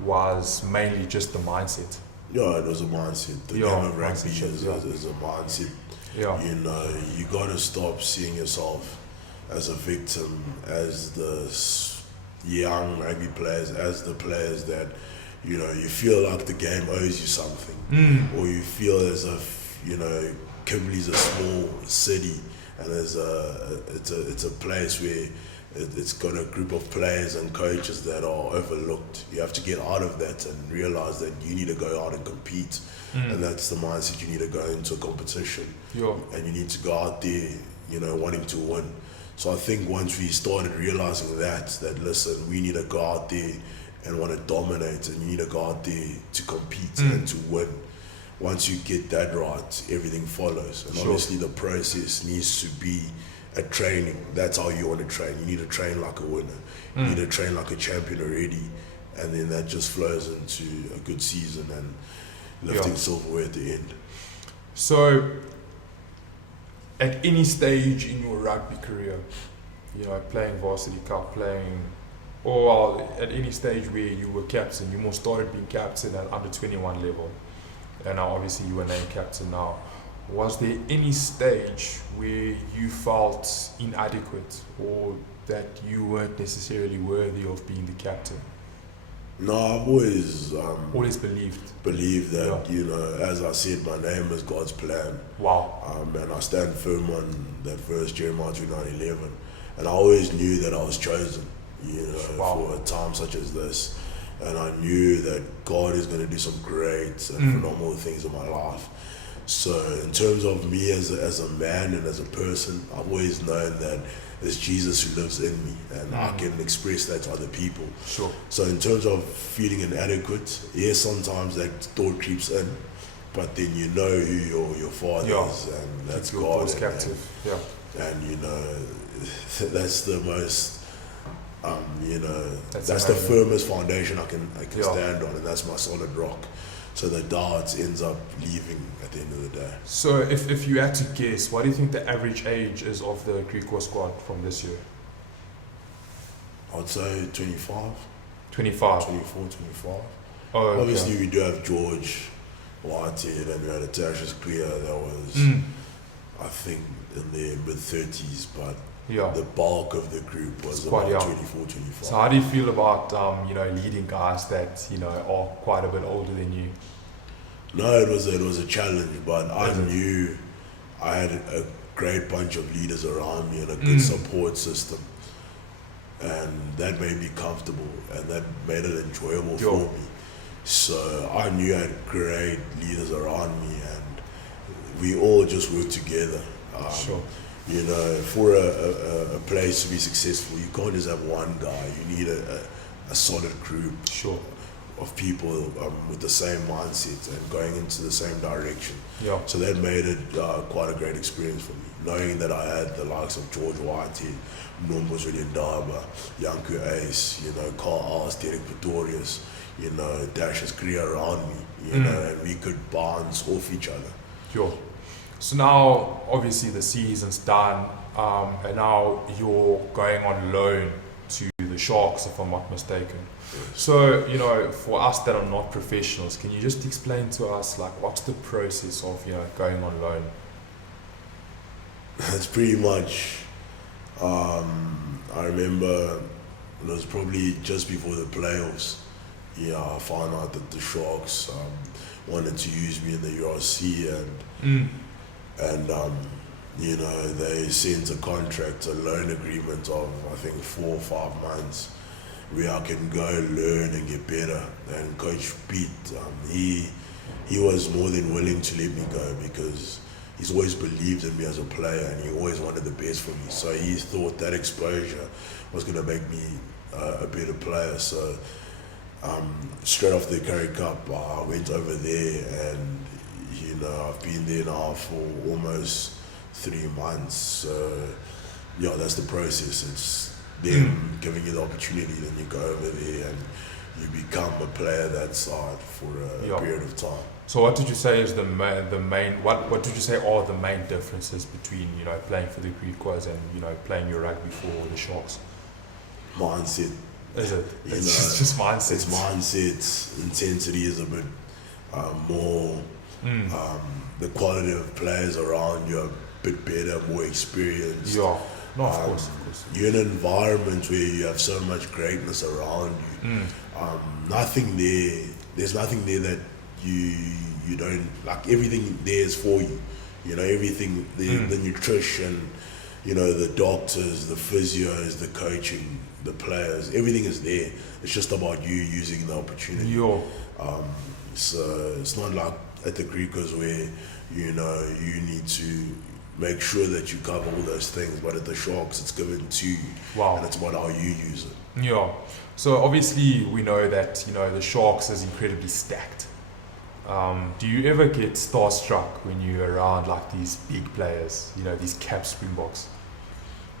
was mainly just the mindset. Yeah, it was a mindset. The game of rugby is a mindset. Yeah. You know, you gotta stop seeing yourself as a victim, as the young rugby players, as the players that, you know, you feel like the game owes you something, or you feel as if, you know, Kimberley's a small city, and it's a place where it's got a group of players and coaches that are overlooked. You have to get out of that and realize that you need to go out and compete, and that's the mindset. You need to go into a competition, and you need to go out there, you know, wanting to win. So I think once we started realizing that listen, we need to go out there and want to dominate, and you need to go out there to compete and to win. Once you get that right, everything follows. And obviously the process needs to be a training. That's how you want to train. You need to train like a winner. You need to train like a champion already. And then that just flows into a good season and lifting silverware at the end. So, at any stage in your rugby career, you know, playing Varsity Cup, or at any stage where you were captain, you more started being captain at under 21 level, and now obviously you were named captain now. Was there any stage where you felt inadequate or that you weren't necessarily worthy of being the captain? No, I've always believed that, you know, as I said, my name is God's plan. Wow. And I stand firm on that verse, Jeremiah 29:11. And I always knew that I was chosen, you know, for a time such as this. And I knew that God is going to do some great and phenomenal things in my life. So in terms of me as a man and as a person, I've always known that it's Jesus who lives in me, and I can express that to other people. Sure. So in terms of feeling inadequate, yes, sometimes that thought creeps in, but then you know who your father is, and that's God. Captive. And you know, that's the most, you know, that's the firmest foundation I can stand on, and that's my solid rock. So the doubt ends up leaving at the end of the day. So if you had to guess, what do you think the average age is of the Griquas squad from this year? I'd say 25. 24, 25. Oh, okay. Obviously we do have George Whitehead, and we had Tuks that was, I think, in their mid-30s, but the bulk of the group was about 24, 25. So how do you feel about you know, leading guys that, you know, are quite a bit older than you? No, it was a challenge, but I knew I had a great bunch of leaders around me and a good support system, and that made me comfortable and that made it enjoyable for me. So I knew I had great leaders around me, and we all just worked together. You know, for a place to be successful, you can't just have one guy. You need a solid group of people with the same mindset and going into the same direction. So that made it quite a great experience for me, knowing that I had the likes of George Whitehead, Nombos Ndaba, Yanku Ace, you know, Carl Ellis, Derek Pretorius, you know, Dashes Kriya around me, you know, and we could bounce off each other. So now, obviously, the season's done, and now you're going on loan to the Sharks, if I'm not mistaken. So, you know, for us that are not professionals, can you just explain to us, like, what's the process of, you know, going on loan? It's pretty much, I remember it was probably just before the playoffs. I found out that the Sharks wanted to use me in the URC, and you know, they sent a contract, a loan agreement of, I think, 4 or 5 months, where I can go learn and get better. And Coach Pete, he was more than willing to let me go, because he's always believed in me as a player, and he always wanted the best for me. So he thought that exposure was going to make me a better player. So straight after the Currie Cup, I went over there, and you know, I've been there now for almost 3 months. So yeah, that's the process. It's them giving you the opportunity, then you go over there and you become a player that side for a period of time. So what did you say is the main what did you say are the main differences between, you know, playing for the Griquas and, you know, playing your rugby for the Sharks? mindset. Is it? You It's know, just mindset. It's mindset. Intensity is a bit more. The quality of players around you are a bit better, more experienced. Yeah. No, of course. You're in an environment where you have so much greatness around you. Nothing there. There's nothing there that you don't like. Everything there is for you. You know, everything. The nutrition. You know, the doctors, the physios, the coaching, the players. Everything is there. It's just about you using the opportunity. Yeah. So it's not like at the Griquas where you know you need to make sure that you cover all those things, but at the Sharks it's given to you. Wow. And it's about how you use it. Yeah. So obviously we know that, you know, the Sharks is incredibly stacked. Do you ever get starstruck when you're around like these big players, you know, these cap Springboks?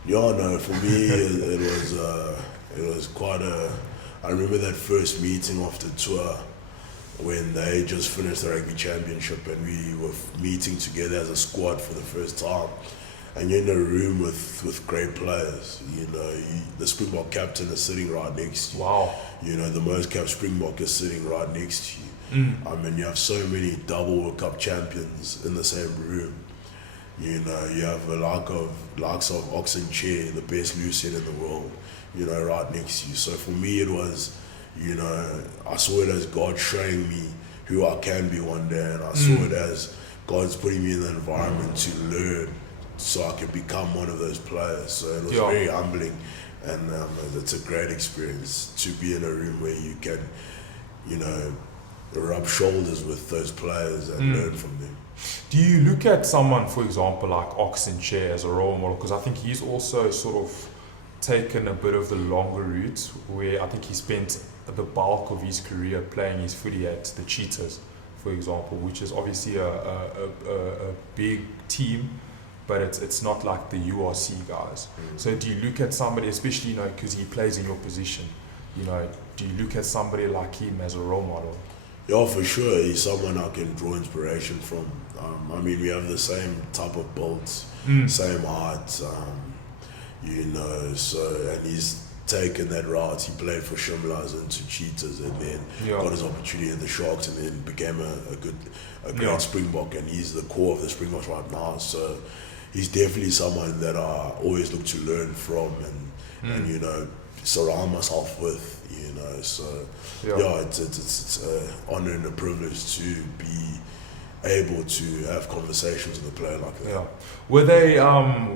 Yeah, no, for me it was quite I remember that first meeting after tour when they just finished the rugby championship and we were meeting together as a squad for the first time. And you're in a room with great players. You know, the Springbok captain is sitting right next to you. Wow. You know, the most capped Springbok is sitting right next to you. I mean, you have so many double World Cup champions in the same room. You know, you have the likes of Oxen Chair, the best Lucien in the world, you know, right next to you. So for me it was, you know, I saw it as God showing me who I can be one day, and I saw it as God's putting me in the environment to learn so I can become one of those players. So it was very humbling, and it's a great experience to be in a room where you can, you know, rub shoulders with those players and learn from them. Do you look at someone, for example, like Oxen Chair as a role model? Because I think he's also sort of taken a bit of the longer route, where I think he spent the bulk of his career playing his footy at the Cheetahs, for example, which is obviously a big team, but it's not like the URC guys. So do you look at somebody, especially, you know, because he plays in your position, you know, do you look at somebody like him as a role model? Yeah, for sure. He's someone I can draw inspiration from. I mean, we have the same type of builds, same height, you know, so, and he's taken that route. He played for Shimlas into Cheetahs and then got his opportunity in the Sharks and then became a great Springbok, and he's the core of the Springboks right now. So he's definitely someone that I always look to learn from and you know, surround myself with, you know. So it's an honor and a privilege to be able to have conversations with a player like that. Yeah. Were they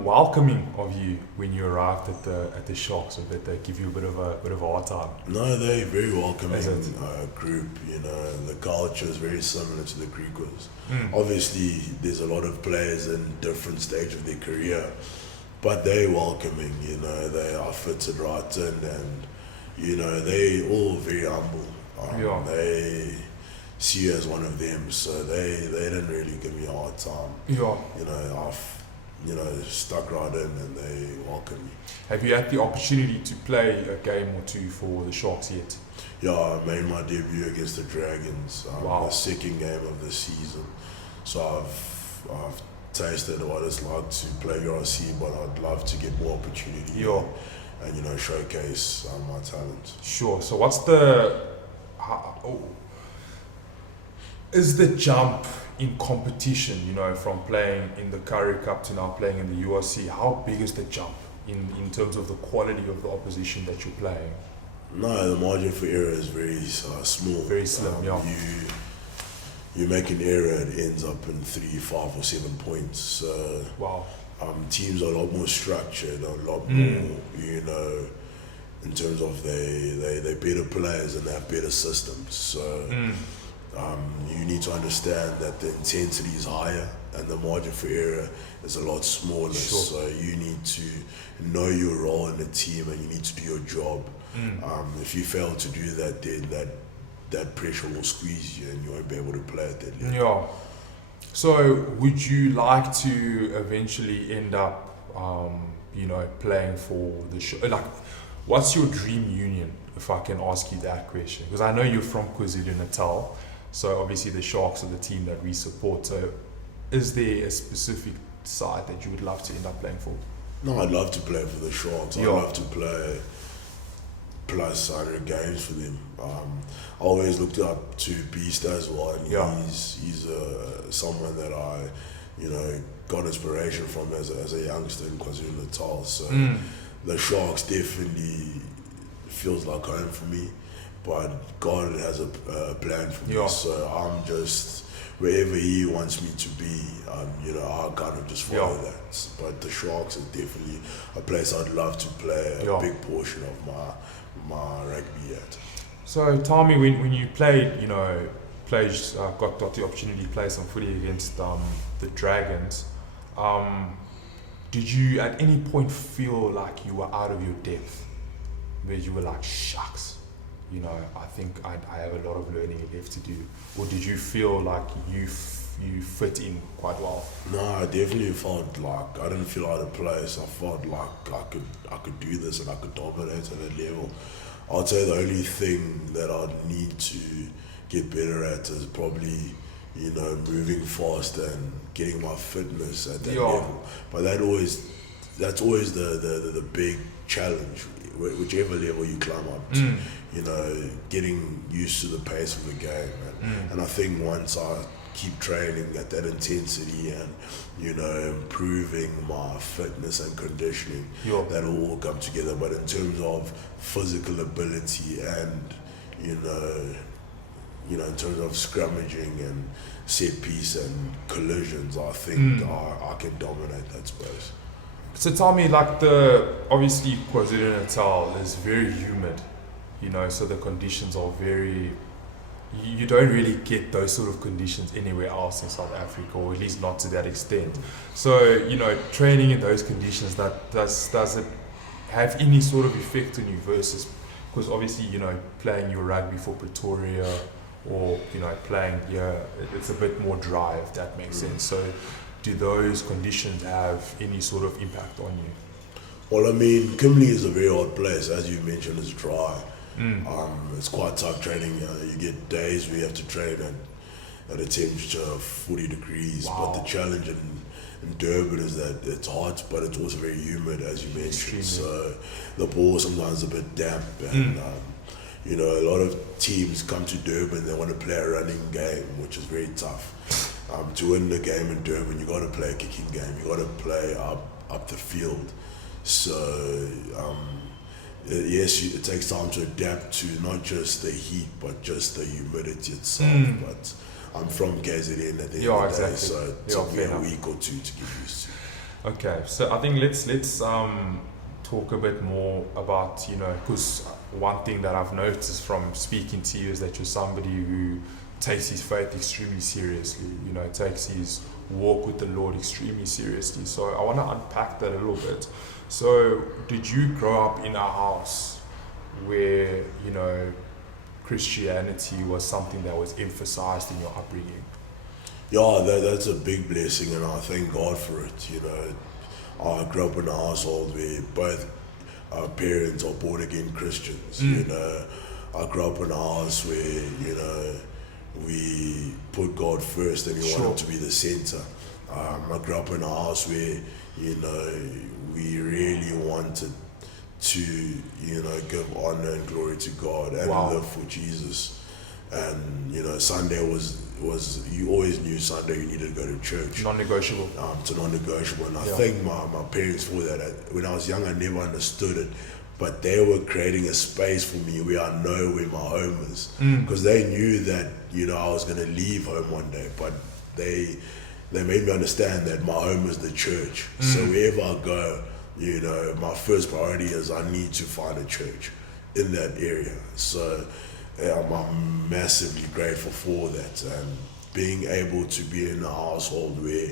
welcoming of you when you arrived at the Sharks, or did they give you a bit of a hard time? No, they're very welcoming group. You know, the culture is very similar to the Griquas. Obviously, there's a lot of players in different stages of their career, but they're welcoming. You know, they are fitted right in, and you know, they all very humble. They see you as one of them, so they didn't really give me a hard time. You know, I've stuck right in and they welcome me. Have you had the opportunity to play a game or two for the Sharks yet? Yeah, I made my debut against the Dragons, the second game of the season. So I've tasted what it's like to play URC, but I'd love to get more opportunity and you know, showcase my talent. Sure. So what's is the jump in competition, you know, from playing in the Currie Cup to now playing in the URC? How big is the jump in terms of the quality of the opposition that you're playing? No, the margin for error is very small. Very slim, You make an error, it ends up in 3, 5 or 7 points. So teams are a lot more structured, a lot more, you know, in terms of they're better players and they have better systems. So you need to understand that the intensity is higher and the margin for error is a lot smaller. So you need to know your role in the team and you need to do your job. If you fail to do that, then that pressure will squeeze you and you won't be able to play at that level. Yeah. So would you like to eventually end up, you know, playing for the show? Like, what's your dream union, if I can ask you that question? Because I know you're from KwaZulu-Natal, so obviously the Sharks are the team that we support. So is there a specific side that you would love to end up playing for? No, I'd love to play for the Sharks. I'd love to play plus 100 games for them. I always looked up to Beast as well, and he's someone that I, got inspiration from as a youngster in KwaZulu-Natal. So the Sharks definitely feels like home for me, but God has a plan for me. So I'm just wherever He wants me to be. I kind of just follow that. But the Sharks is definitely a place I'd love to play a big portion of my rugby at. So tell me, when you played, got the opportunity to play some footy against the Dragons, did you at any point feel like you were out of your depth, where you were like, shucks, I think I have a lot of learning left to do? Or did you feel like you fit in quite well? No, I definitely felt like I didn't feel out of place. I felt like I could do this and I could dominate at that level. I'd say the only thing that I'd need to get better at is probably, moving fast and getting my fitness at that level. But that's always the big challenge, whichever level you climb up to. Getting used to the pace of the game. And I think once I keep training at that intensity and, improving my fitness and conditioning, that'll all come together. But in terms of physical ability and, in terms of scrummaging and set piece and collisions, I think I can dominate that space. So tell me, obviously KwaZulu-Natal is very humid, so the conditions are very, you don't really get those sort of conditions anywhere else in South Africa, or at least not to that extent. So, training in those conditions, does it have any sort of effect on you versus, because obviously, playing your rugby for Pretoria or, playing here, it's a bit more dry, if that makes sense. So do those conditions have any sort of impact on you? Well, Kimberley is a very odd place. As you mentioned, it's dry. It's quite tough training. You get days where you have to train at a temperature of 40 degrees. Wow. But the challenge in Durban is that it's hot, but it's also very humid, as you mentioned. Extremely. So the ball sometimes is a bit damp. And, a lot of teams come to Durban, they want to play a running game, which is very tough. To win the game in Durban, you got to play a kicking game. You got to play up the field. So, yes, it takes time to adapt to not just the heat, but just the humidity itself. But I'm from KZN at the end of the day, so it took me a week or two to get used to. Okay, so I think let's talk a bit more about, because one thing that I've noticed from speaking to you is that you're somebody who takes his faith extremely seriously, takes his walk with the Lord extremely seriously. So I want to unpack that a little bit. So did you grow up in a house where, Christianity was something that was emphasized in your upbringing? Yeah, that's a big blessing, and I thank God for it. I grew up in a household where both our parents are born again Christians. I grew up in a house where, we put God first and we want Him to be the center. I grew up in a house where, we really wanted to, give honor and glory to God and live for Jesus. And, Sunday was you always knew Sunday you needed to go to church. Non-negotiable. To non-negotiable. And I think my parents for that. When I was young, I never understood it. But they were creating a space for me where I know where my home is. Because they knew that, I was going to leave home one day. But they made me understand that my home is the church. So wherever I go, my first priority is I need to find a church in that area. So I'm massively grateful for that. And being able to be in a household where,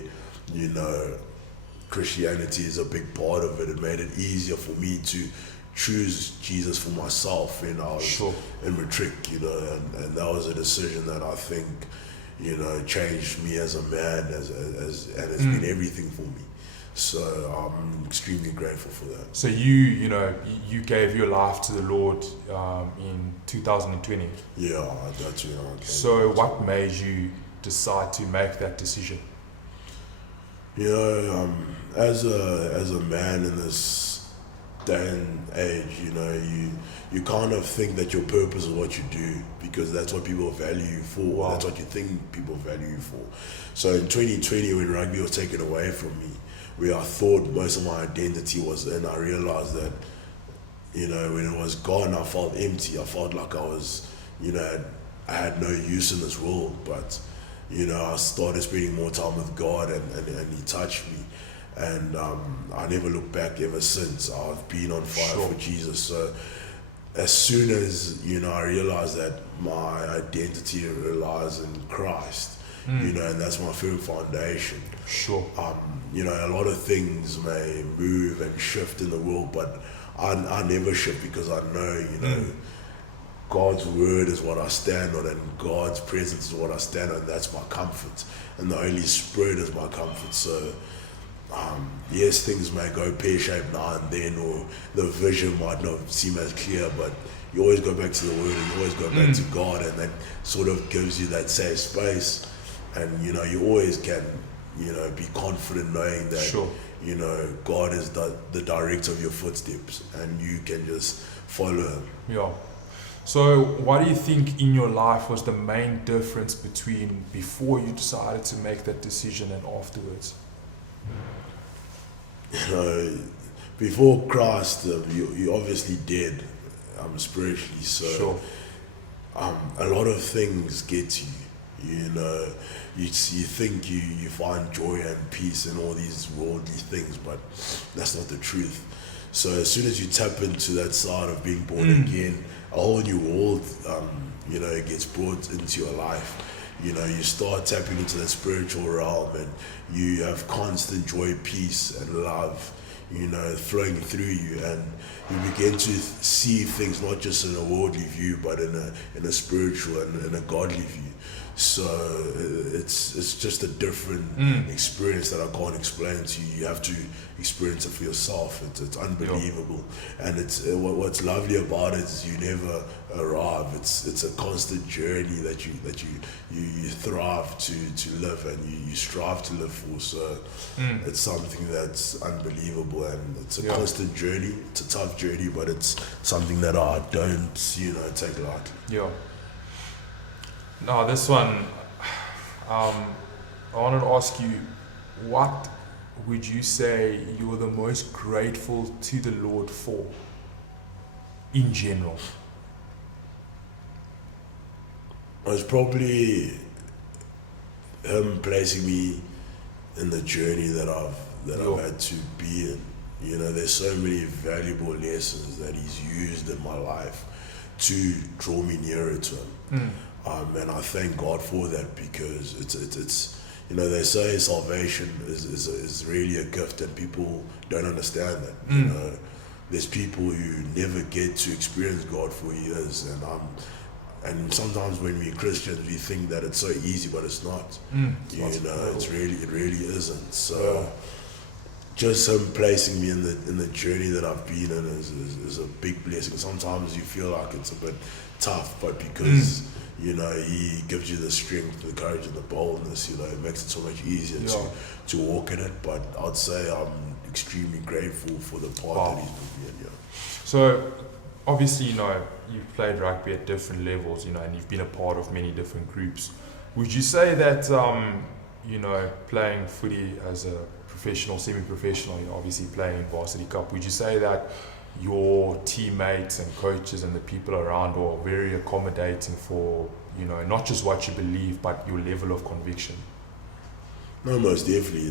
Christianity is a big part of it, it made it easier for me to choose Jesus for myself when I was in matric, and that was a decision that I think, changed me as a man, and it's been everything for me. So I'm extremely grateful for that. So you gave your life to the Lord in 2020. Yeah, that's when I came. So what made you decide to make that decision? As a man in this day and age, you kind of think that your purpose is what you do because that's what people value you for. Wow. That's what you think people value you for. So in 2020, when rugby was taken away from me, where I thought most of my identity was in, I realized that, when it was gone, I felt empty. I felt like I was, I had no use in this world. But, I started spending more time with God and He touched me. And I never looked back ever since. I've been on fire for Jesus. So as soon as, I realized that my identity relies in Christ, and that's my firm foundation. Sure. A lot of things may move and shift in the world, but I never shift because I know, God's word is what I stand on, and God's presence is what I stand on. That's my comfort, and the Holy Spirit is my comfort. So, yes, things may go pear-shaped now and then, or the vision might not seem as clear, but you always go back to the word, and you always go back to God, and that sort of gives you that safe space, and you always can, be confident knowing that, God is the director of your footsteps, and you can just follow Him. Yeah. So what do you think in your life was the main difference between before you decided to make that decision and afterwards? Before Christ, you obviously did, spiritually. So, a lot of things get you. You think you find joy and peace in all these worldly things, but that's not the truth. So as soon as you tap into that side of being born again, a whole new world, it gets brought into your life. You start tapping into that spiritual realm, and you have constant joy, peace, and love, flowing through you, and you begin to see things not just in a worldly view, but in a spiritual and in a godly view. So it's just a different experience that I can't explain to you. You have to experience it for yourself. It's unbelievable, and it's what's lovely about it is you never arrive. It's a constant journey that you thrive to live, and you strive to live for. So it's something that's unbelievable, and it's a constant journey. It's a tough journey, but it's something that I don't take lightly. Yeah. Now this one, I wanted to ask you, what would you say you're the most grateful to the Lord for, in general? It's probably Him placing me in the journey that I've had to be in. There's so many valuable lessons that He's used in my life to draw me nearer to Him. And I thank God for that, because it's they say salvation is really a gift, and people don't understand that. There's people who never get to experience God for years, and sometimes when we're Christians we think that it's so easy, but it's not. It really isn't. So just Him placing me in the journey that I've been in is a big blessing. Sometimes you feel like it's a bit tough, but because He gives you the strength, the courage, and the boldness, it makes it so much easier to walk in it. But I'd say I'm extremely grateful for the part that He's put me in. So obviously, you've played rugby at different levels, and you've been a part of many different groups. Would you say that, playing footy as a professional, semi-professional, obviously playing in Varsity Cup, would you say that your teammates and coaches and the people around are very accommodating for, not just what you believe, but your level of conviction? No, most definitely.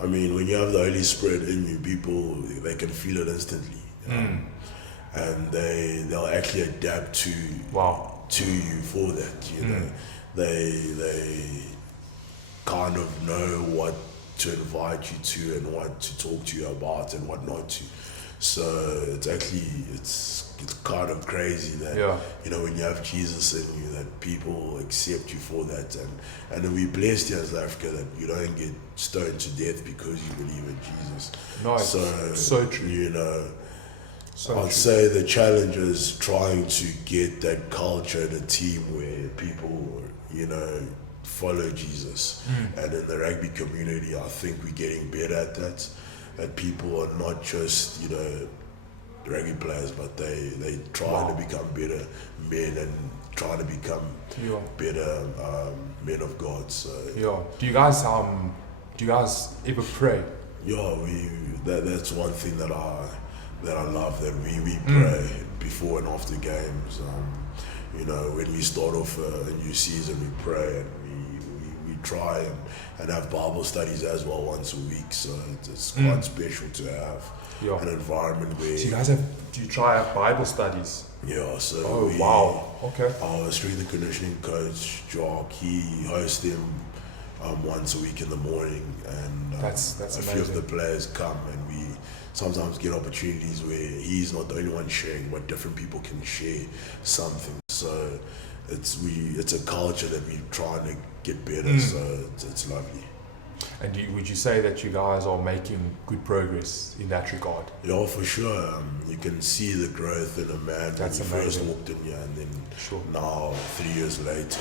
I mean, when you have the Holy Spirit in you, people, they can feel it instantly. And they'll actually adapt to you for that. They kind of know what to invite you to and what to talk to you about and what not to. So it's kind of crazy that when you have Jesus in you, that people accept you for that, and then we're blessed here in South Africa that you don't get stoned to death because you believe in Jesus. Nice. So true. I'd say the challenge is trying to get that culture in a team where people follow Jesus. And in the rugby community, I think we're getting better at that. that people are not just, rugby players, but they try to become better men and try to become better men of God. So do you guys ever pray? That's one thing that I love, that we pray before and after games. When we start off a new season, we pray, and we try and have Bible studies as well once a week. So it's quite special to have an environment where. So you guys do you try have Bible studies? Yeah, so okay. Our strength and conditioning coach, Jock, he hosts them once a week in the morning, and that's a amazing. few of the players come, and we sometimes get opportunities where he's not the only one sharing, but different people can share something. So it's a culture that we're trying to get better. So it's lovely. And would you say that you guys are making good progress in that regard? Yeah, for sure. You can see the growth in a man That's when you amazing. first walked in here, and then now 3 years later,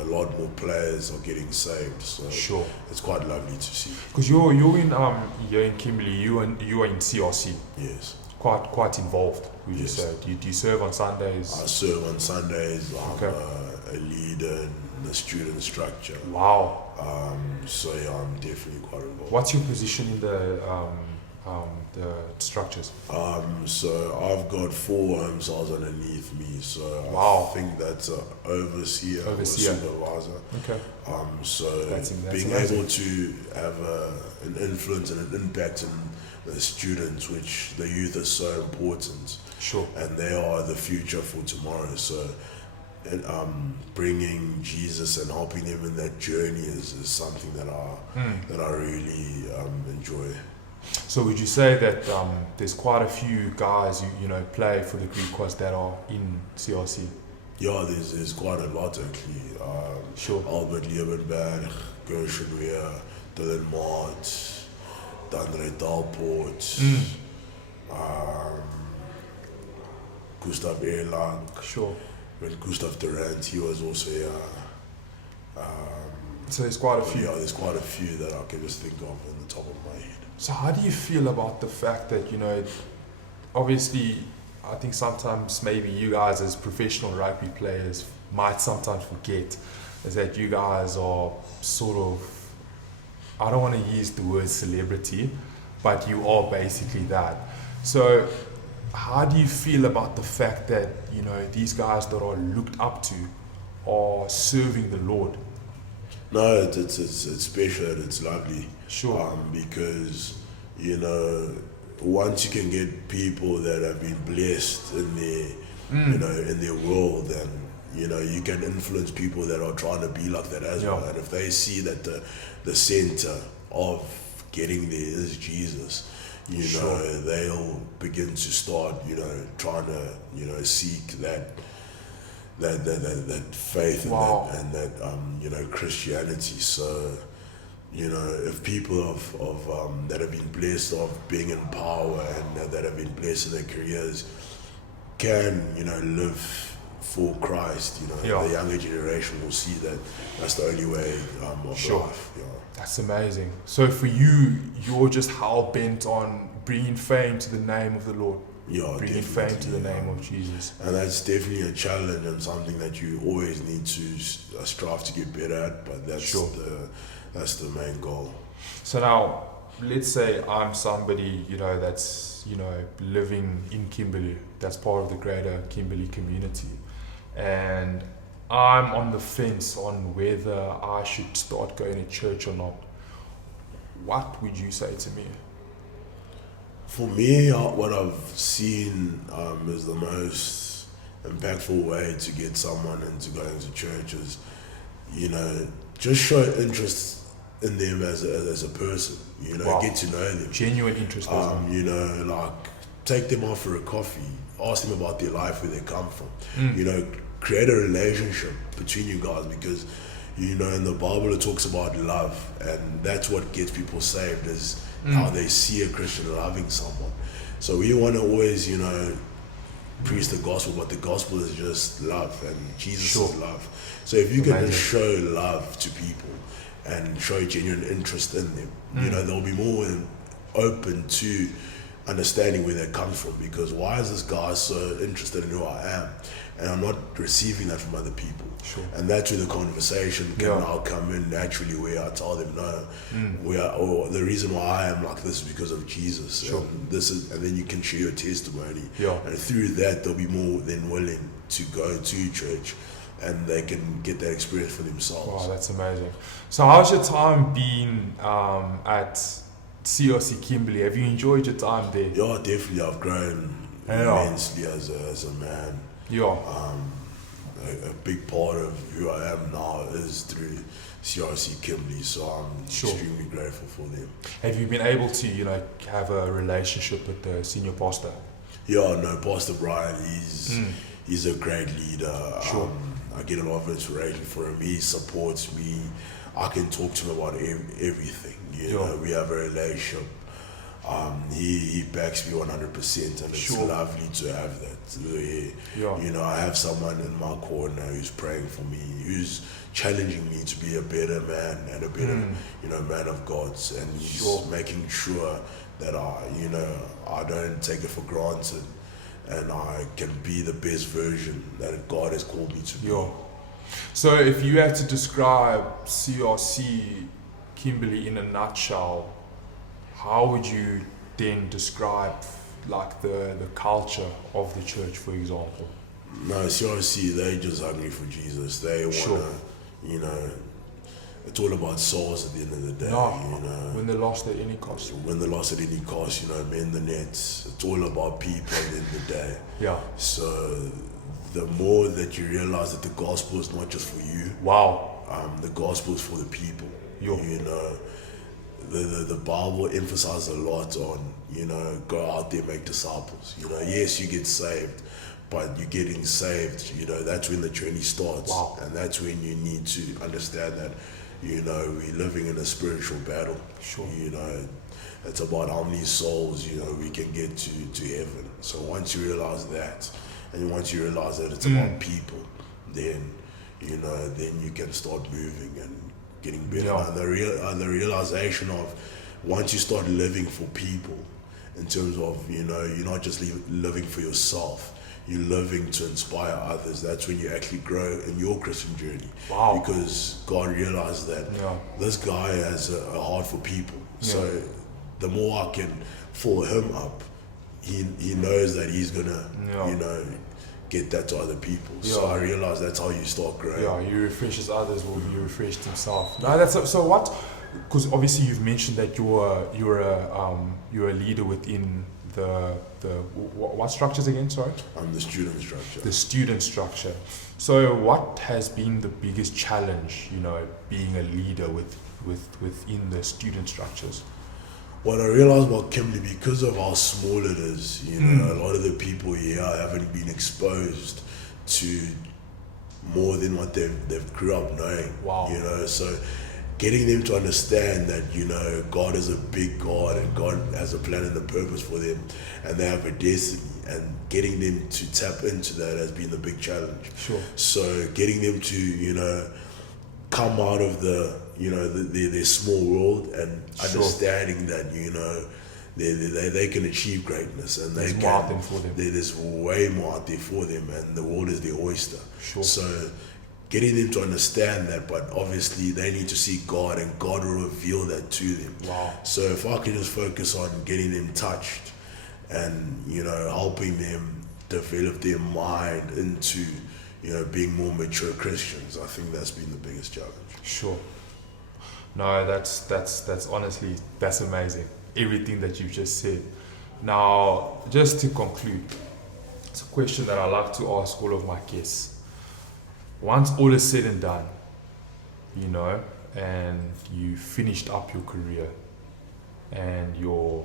a lot more players are getting saved. So it's quite lovely to see. Because you're in Kimberley, you are in CRC. Yes. Quite involved, would you say? Do you serve on Sundays? I serve on Sundays. I'm a leader in the student structure. Wow. So I'm definitely quite involved. What's your position in the structures? So I've got 4 home cells underneath me. So I think that's an overseer or supervisor. Okay. So that's being amazing. able to have an influence and an impact in the students, which the youth is so important. And they are the future for tomorrow. So bringing Jesus and helping them in that journey is something that I really enjoy. So would you say that there's quite a few guys you play for the Griquas that are in CRC? Yeah, there's quite a lot actually. Albert Liebenberg, Gershon Weir, Dylan Mott, Dandre Dalport, Gustav Erlang. When Gustav Durant, he was also here. So there's quite a few. Yeah, there's quite a few that I can just think of on the top of my head. So how do you feel about the fact that, obviously, I think sometimes maybe you guys as professional rugby players might sometimes forget is that you guys are sort of, I don't want to use the word celebrity, but you are basically that. So how do you feel about the fact that, these guys that are looked up to are serving the Lord? No, it's special, it's lovely. Because, once you can get people that have been blessed in their, in their world, then, you can influence people that are trying to be like that as well. And if they see that the center of getting there is Jesus, they'll begin to start, trying to, seek that faith and that Christianity. So, if people of that have been blessed of being in power and that have been blessed in their careers can, live for Christ, the younger generation will see that that's the only way of life. That's amazing. So for you, you're just hell bent on bringing fame to the name of the Lord. Bringing fame to the name of Jesus. And that's definitely a challenge and something that you always need to strive to get better at, but that's the main goal. So now, let's say I'm somebody, that's, living in Kimberley, that's part of the greater Kimberley community, and I'm on the fence on whether I should start going to church or not. What would you say to me? For me, what I've seen is the most impactful way to get someone into going to church is, just show interest in them as a person. Get to know them. Genuine interest. Take them out for a coffee. Ask them about their life, where they come from. Create a relationship between you guys, because in the Bible it talks about love, and that's what gets people saved is how they see a Christian loving someone. So we want to always preach the gospel, but the gospel is just love, and Jesus is love. So if you can just show love to people and show genuine interest in them, they'll be more open to understanding where that comes from, because why is this guy so interested in who I am, and I'm not receiving that from other people. Sure. And that's where the conversation can now come in naturally, where I tell them, no, or the reason why I am like this is because of Jesus. Sure. And then you can share your testimony. Yeah. And through that, they'll be more than willing to go to church, and they can get that experience for themselves. Wow, that's amazing. So how's your time been at CRC Kimberley? Have you enjoyed your time there? Yeah, definitely. I've grown immensely as a man. Yeah. A big part of who I am now is through CRC Kimberley, so I'm extremely grateful for them. Have you been able to, have a relationship with the senior pastor? Yeah, no, Pastor Brian, he's a great leader. Sure. I get a lot of inspiration from him. He supports me. I can talk to him about everything. You know, we have a relationship. He backs me 100%, and it's lovely to have that. You know, I have someone in my corner who's praying for me, who's challenging me to be a better man and a better, man of God, and he's making sure that I don't take it for granted, and I can be the best version that God has called me to be. So if you had to describe CRC Kimberley in a nutshell, how would you then describe like the culture of the church, for example? No, CRC, they just hungry for Jesus. They wanna, it's all about souls at the end of the day. When they're lost at any cost. When they're lost at any cost, mend the nets. It's all about people at the end of the day. Yeah. So the more that you realize that the gospel is not just for you. Wow. The gospel is for the people. Yo. The Bible emphasizes a lot on, go out there, make disciples. Yes, you get saved, but you're getting saved, that's when the journey starts. Wow. And that's when you need to understand that, we're living in a spiritual battle. Sure. It's about how many souls, we can get to heaven. So once you realize that, and once you realize that it's about people, then, then you can start moving and getting better. Yeah. And the realization of once you start living for people, in terms of, you're not just living for yourself, you're living to inspire others. That's when you actually grow in your Christian journey. Wow. Because God realized that this guy has a heart for people. So the more I can fill him up, he knows that he's gonna, get that to other people. So I realized that's how you start growing. Yeah, he refreshes others will be refreshed himself. No, that's so what? Because obviously you've mentioned that you're a leader within the what structures again? Sorry. The student structure. The student structure. So what has been the biggest challenge? Being a leader within the student structures. What I realized about Kimberley, because of how small it is, a lot of the people here haven't been exposed to more than what they've grew up knowing. Wow. So getting them to understand that, God is a big God and God has a plan and a purpose for them, and they have a destiny, and getting them to tap into that has been the big challenge. Sure. So getting them to, come out of their small world and understanding that, they can achieve greatness, and there's more out there for them. There's way more out there for them, and the world is their oyster. Sure. So getting them to understand that, but obviously they need to see God, and God will reveal that to them. Wow. So if I can just focus on getting them touched and, helping them develop their mind into, being more mature Christians, I think that's been the biggest challenge. Sure. No, that's honestly, that's amazing. Everything that you've just said. Now, just to conclude, it's a question that I like to ask all of my guests. Once all is said and done, and you finished up your career, and you're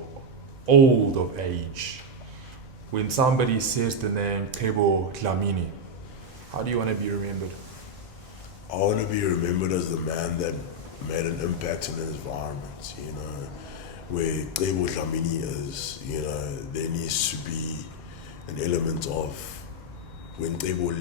old of age, when somebody says the name Cebo Dlamini, how do you want to be remembered? I want to be remembered as the man that made an impact in the environment, where Cebo Dlamini is, there needs to be an element of when Cebo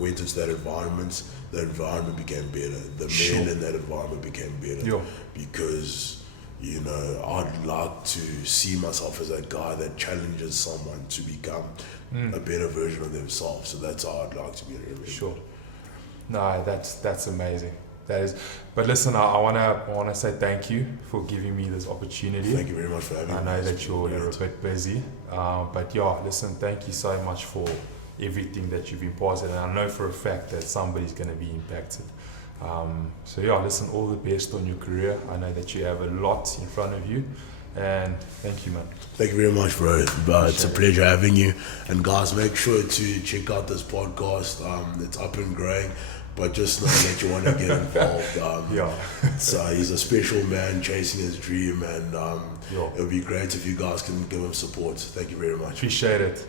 went into that environment, the environment became better. The men in that environment became better. Yeah. Because you know, I'd like to see myself as that guy that challenges someone to become a better version of themselves. So that's how I'd like to be remembered. Sure. No, that's amazing. That is. But listen, I wanna say thank you for giving me this opportunity. Thank you very much for having me. I know that you're a bit busy, but yeah, listen, thank you so much for everything that you've imparted, and I know for a fact that somebody's going to be impacted. So yeah, listen, all the best on your career. I know that you have a lot in front of you, and thank you, man. Thank you very much, bro. It's a pleasure having you. And guys, make sure to check out this podcast. It's up and growing, but just know that you want to get involved. He's a special man chasing his dream, and it would be great if you guys can give him support. Thank you very much. Appreciate it.